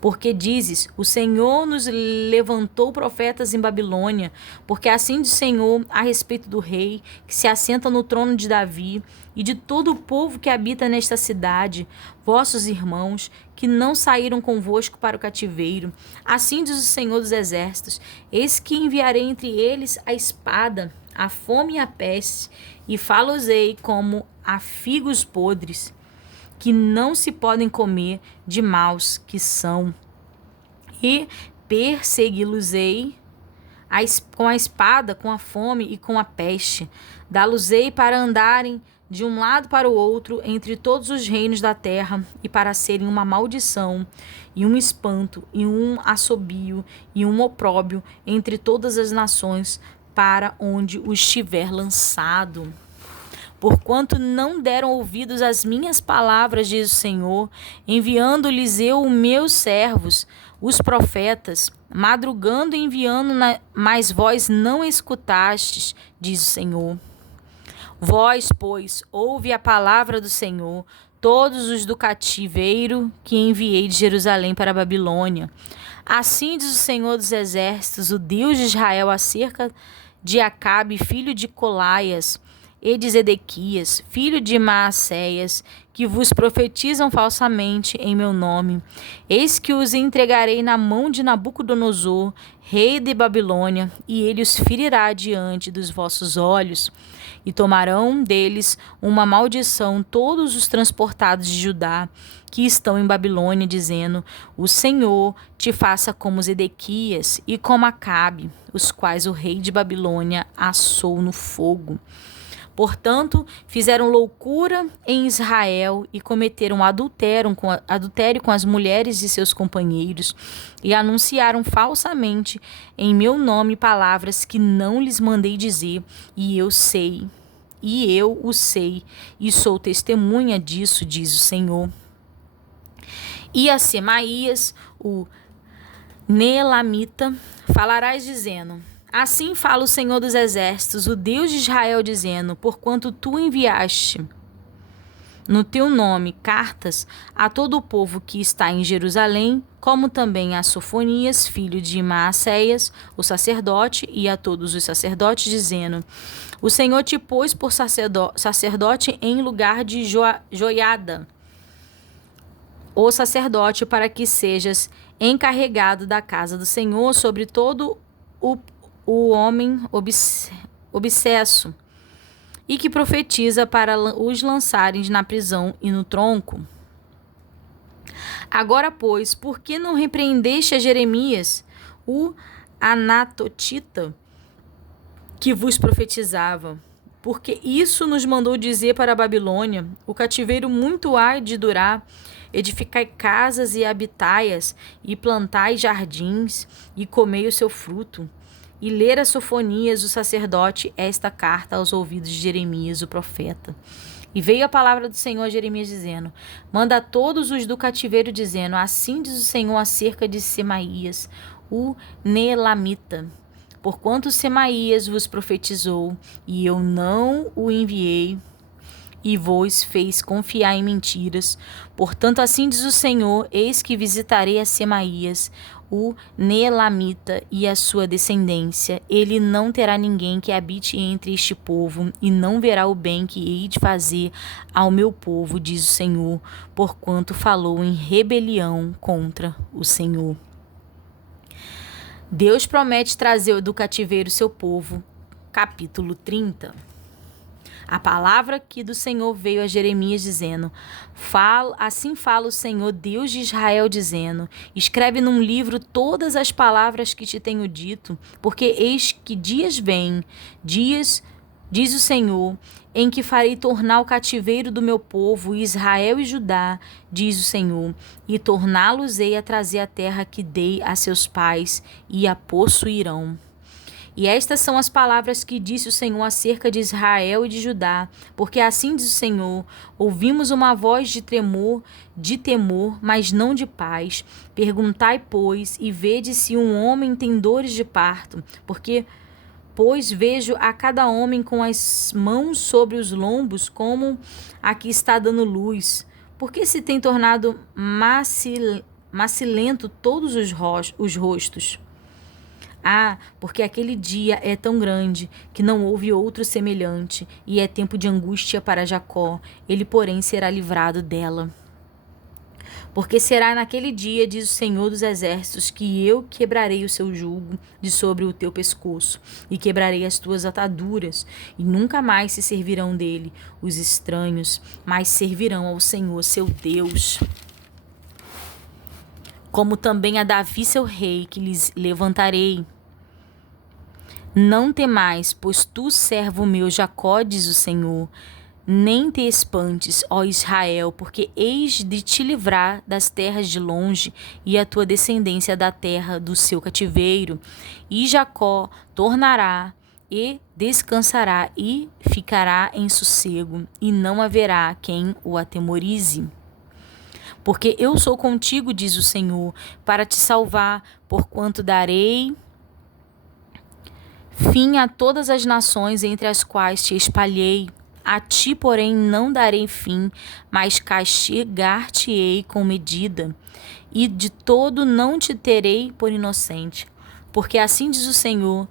Porque dizes, o Senhor nos levantou profetas em Babilônia, porque assim diz o Senhor a respeito do rei, que se assenta no trono de Davi, e de todo o povo que habita nesta cidade, vossos irmãos, que não saíram convosco para o cativeiro. Assim diz o Senhor dos Exércitos, eis que enviarei entre eles a espada, a fome e a peste, e falo-os-ei como a figos podres, que não se podem comer, de maus que são, e persegui-los-ei com a espada, com a fome e com a peste. Dá-los-ei para andarem de um lado para o outro entre todos os reinos da terra, e para serem uma maldição, e um espanto, e um assobio, e um opróbio entre todas as nações, para onde os tiver lançado. Porquanto não deram ouvidos às minhas palavras, diz o Senhor, enviando-lhes eu os meus servos, os profetas, madrugando e enviando, mas vós não escutastes, diz o Senhor. Vós, pois, ouve a palavra do Senhor, todos os do cativeiro que enviei de Jerusalém para a Babilônia. Assim diz o Senhor dos Exércitos, o Deus de Israel, acerca de Acabe, filho de Colaias, e de Zedequias, filho de Maacéias, que vos profetizam falsamente em meu nome. Eis que os entregarei na mão de Nabucodonosor, rei de Babilônia, e ele os ferirá diante dos vossos olhos. E tomarão deles uma maldição todos os transportados de Judá, que estão em Babilônia, dizendo, o Senhor te faça como Zedequias e como Acabe, os quais o rei de Babilônia assou no fogo. Portanto, fizeram loucura em Israel e cometeram adultério com as mulheres de seus companheiros e anunciaram falsamente em meu nome palavras que não lhes mandei dizer, e eu o sei, e sou testemunha disso, diz o Senhor. E a Semaías, o Neelamita, falarás dizendo, assim fala o Senhor dos Exércitos, o Deus de Israel, dizendo, porquanto tu enviaste no teu nome cartas a todo o povo que está em Jerusalém, como também a Sofonias, filho de Maacéias, o sacerdote, e a todos os sacerdotes, dizendo, o Senhor te pôs por sacerdote em lugar de Joiada, o sacerdote, para que sejas encarregado da casa do Senhor sobre todo o homem obsesso, e que profetiza para os lançarem na prisão e no tronco. Agora, pois, por que não repreendeste a Jeremias, o Anatotita, que vos profetizava? Porque isso nos mandou dizer para a Babilônia, o cativeiro muito há de durar, edificai casas e habitai-as, e plantai jardins, e comei o seu fruto. E ler a Sofonias, o sacerdote, esta carta aos ouvidos de Jeremias, o profeta. E veio a palavra do Senhor a Jeremias, dizendo, manda a todos os do cativeiro, dizendo, assim diz o Senhor acerca de Semaías, o Neelamita, porquanto Semaías vos profetizou, e eu não o enviei, e vos fez confiar em mentiras. Portanto, assim diz o Senhor, eis que visitarei a Semaías, o Neelamita, e a sua descendência. Ele não terá ninguém que habite entre este povo, e não verá o bem que hei de fazer ao meu povo, diz o Senhor, porquanto falou em rebelião contra o Senhor. Deus promete trazer do cativeiro seu povo. Capítulo 30. A palavra que do Senhor veio a Jeremias, dizendo, assim fala o Senhor, Deus de Israel, dizendo, escreve num livro todas as palavras que te tenho dito, porque eis que dias vêm, diz o Senhor, em que farei tornar o cativeiro do meu povo, Israel e Judá, diz o Senhor, e torná-los-ei a trazer a terra que dei a seus pais, e a possuirão. E estas são as palavras que disse o Senhor acerca de Israel e de Judá, porque assim diz o Senhor, ouvimos uma voz de temor, mas não de paz. Perguntai, pois, e vede se um homem tem dores de parto, porque, pois, vejo a cada homem com as mãos sobre os lombos, como a que está dando luz, porque se tem tornado macilento todos os rostos. Ah, porque aquele dia é tão grande que não houve outro semelhante, e é tempo de angústia para Jacó, ele, porém, será livrado dela. Porque será naquele dia, diz o Senhor dos Exércitos, que eu quebrarei o seu jugo de sobre o teu pescoço, e quebrarei as tuas ataduras, e nunca mais se servirão dele os estranhos, mas servirão ao Senhor seu Deus. Como também a Davi seu rei, que lhes levantarei. Não temais, pois tu, servo meu Jacó, diz o Senhor, nem te espantes, ó Israel, porque eis de te livrar das terras de longe e a tua descendência da terra do seu cativeiro. E Jacó tornará e descansará e ficará em sossego, e não haverá quem o atemorize. Porque eu sou contigo, diz o Senhor, para te salvar, porquanto darei fim a todas as nações entre as quais te espalhei. A ti, porém, não darei fim, mas castigar-te-ei com medida, e de todo não te terei por inocente. Porque assim diz o Senhor,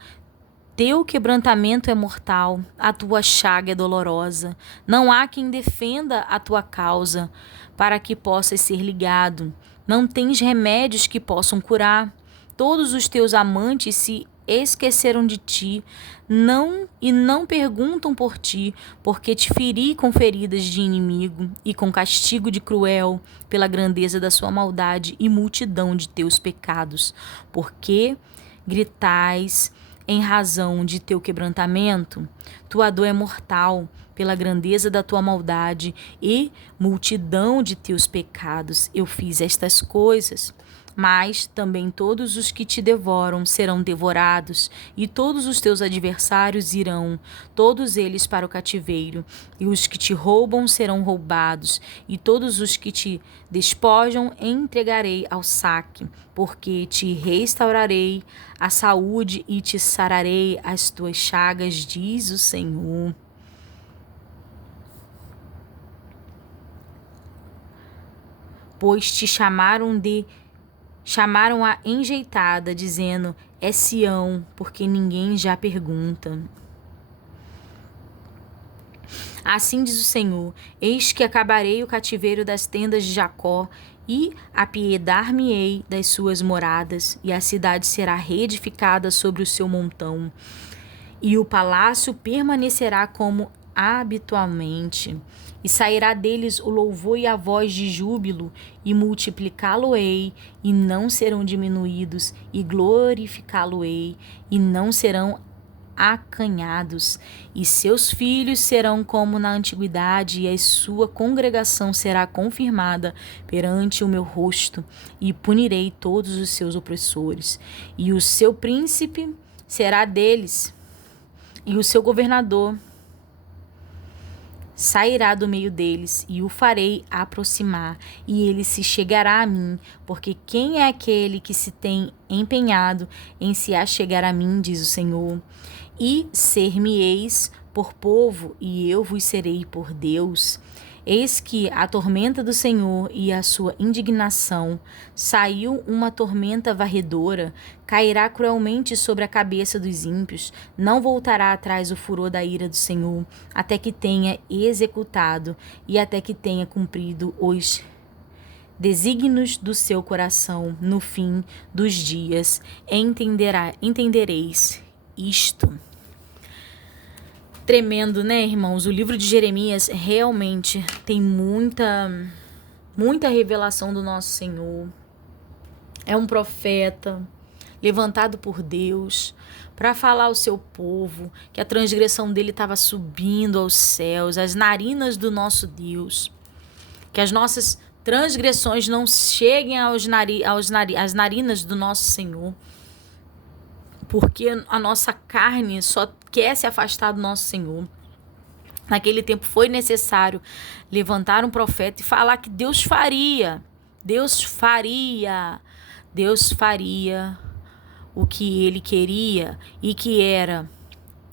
teu quebrantamento é mortal, a tua chaga é dolorosa. Não há quem defenda a tua causa, para que possas ser ligado. Não tens remédios que possam curar. Todos os teus amantes se esqueceram de ti, não perguntam por ti, porque te feri com feridas de inimigo e com castigo de cruel, pela grandeza da sua maldade e multidão de teus pecados. Porque gritais em razão de teu quebrantamento? Tua dor é mortal, pela grandeza da tua maldade e multidão de teus pecados. Eu fiz estas coisas. Mas também todos os que te devoram serão devorados, e todos os teus adversários irão, todos eles para o cativeiro, e os que te roubam serão roubados, e todos os que te despojam entregarei ao saque, porque te restaurarei a saúde e te sararei as tuas chagas, diz o Senhor. Pois te chamaram a enjeitada, dizendo, é Sião, porque ninguém já pergunta. Assim diz o Senhor, eis que acabarei o cativeiro das tendas de Jacó, e apiedar-me-ei das suas moradas, e a cidade será reedificada sobre o seu montão, e o palácio permanecerá como habitualmente. E sairá deles o louvor e a voz de júbilo, e multiplicá-lo-ei, e não serão diminuídos, e glorificá-lo-ei, e não serão acanhados. E seus filhos serão como na antiguidade, e a sua congregação será confirmada perante o meu rosto, e punirei todos os seus opressores. E o seu príncipe será deles, e o seu governador sairá do meio deles, e o farei aproximar, e ele se chegará a mim, porque quem é aquele que se tem empenhado em se achegar a mim, diz o Senhor? E ser-me-eis por povo, e eu vos serei por Deus. Eis que a tormenta do Senhor e a sua indignação, saiu uma tormenta varredora, cairá cruelmente sobre a cabeça dos ímpios, não voltará atrás o furor da ira do Senhor, até que tenha executado e até que tenha cumprido os desígnios do seu coração. No fim dos dias entendereis isto. Tremendo, né, irmãos? O livro de Jeremias realmente tem muita revelação do nosso Senhor. É um profeta levantado por Deus para falar ao seu povo que a transgressão dele estava subindo aos céus, as narinas do nosso Deus. Que as nossas transgressões não cheguem às narinas do nosso Senhor. Porque a nossa carne só quer se afastar do nosso Senhor. Naquele tempo foi necessário levantar um profeta e falar que Deus faria o que ele queria, e que era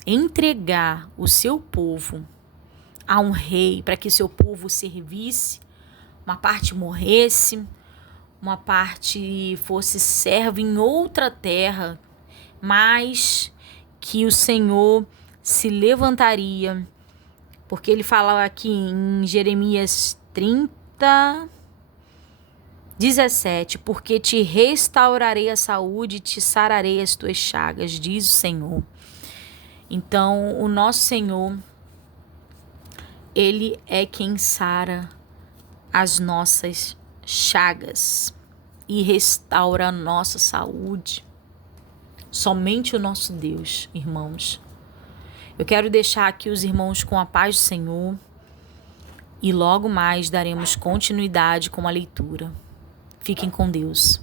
entregar o seu povo a um rei para que seu povo servisse, uma parte morresse, uma parte fosse servo em outra terra, mas que o Senhor se levantaria, porque ele fala aqui em Jeremias 30:17, porque te restaurarei a saúde e te sararei as tuas chagas, diz o Senhor. Então, o nosso Senhor, ele é quem sara as nossas chagas e restaura a nossa saúde. Somente o nosso Deus, irmãos. Eu quero deixar aqui os irmãos com a paz do Senhor e logo mais daremos continuidade com a leitura. Fiquem com Deus.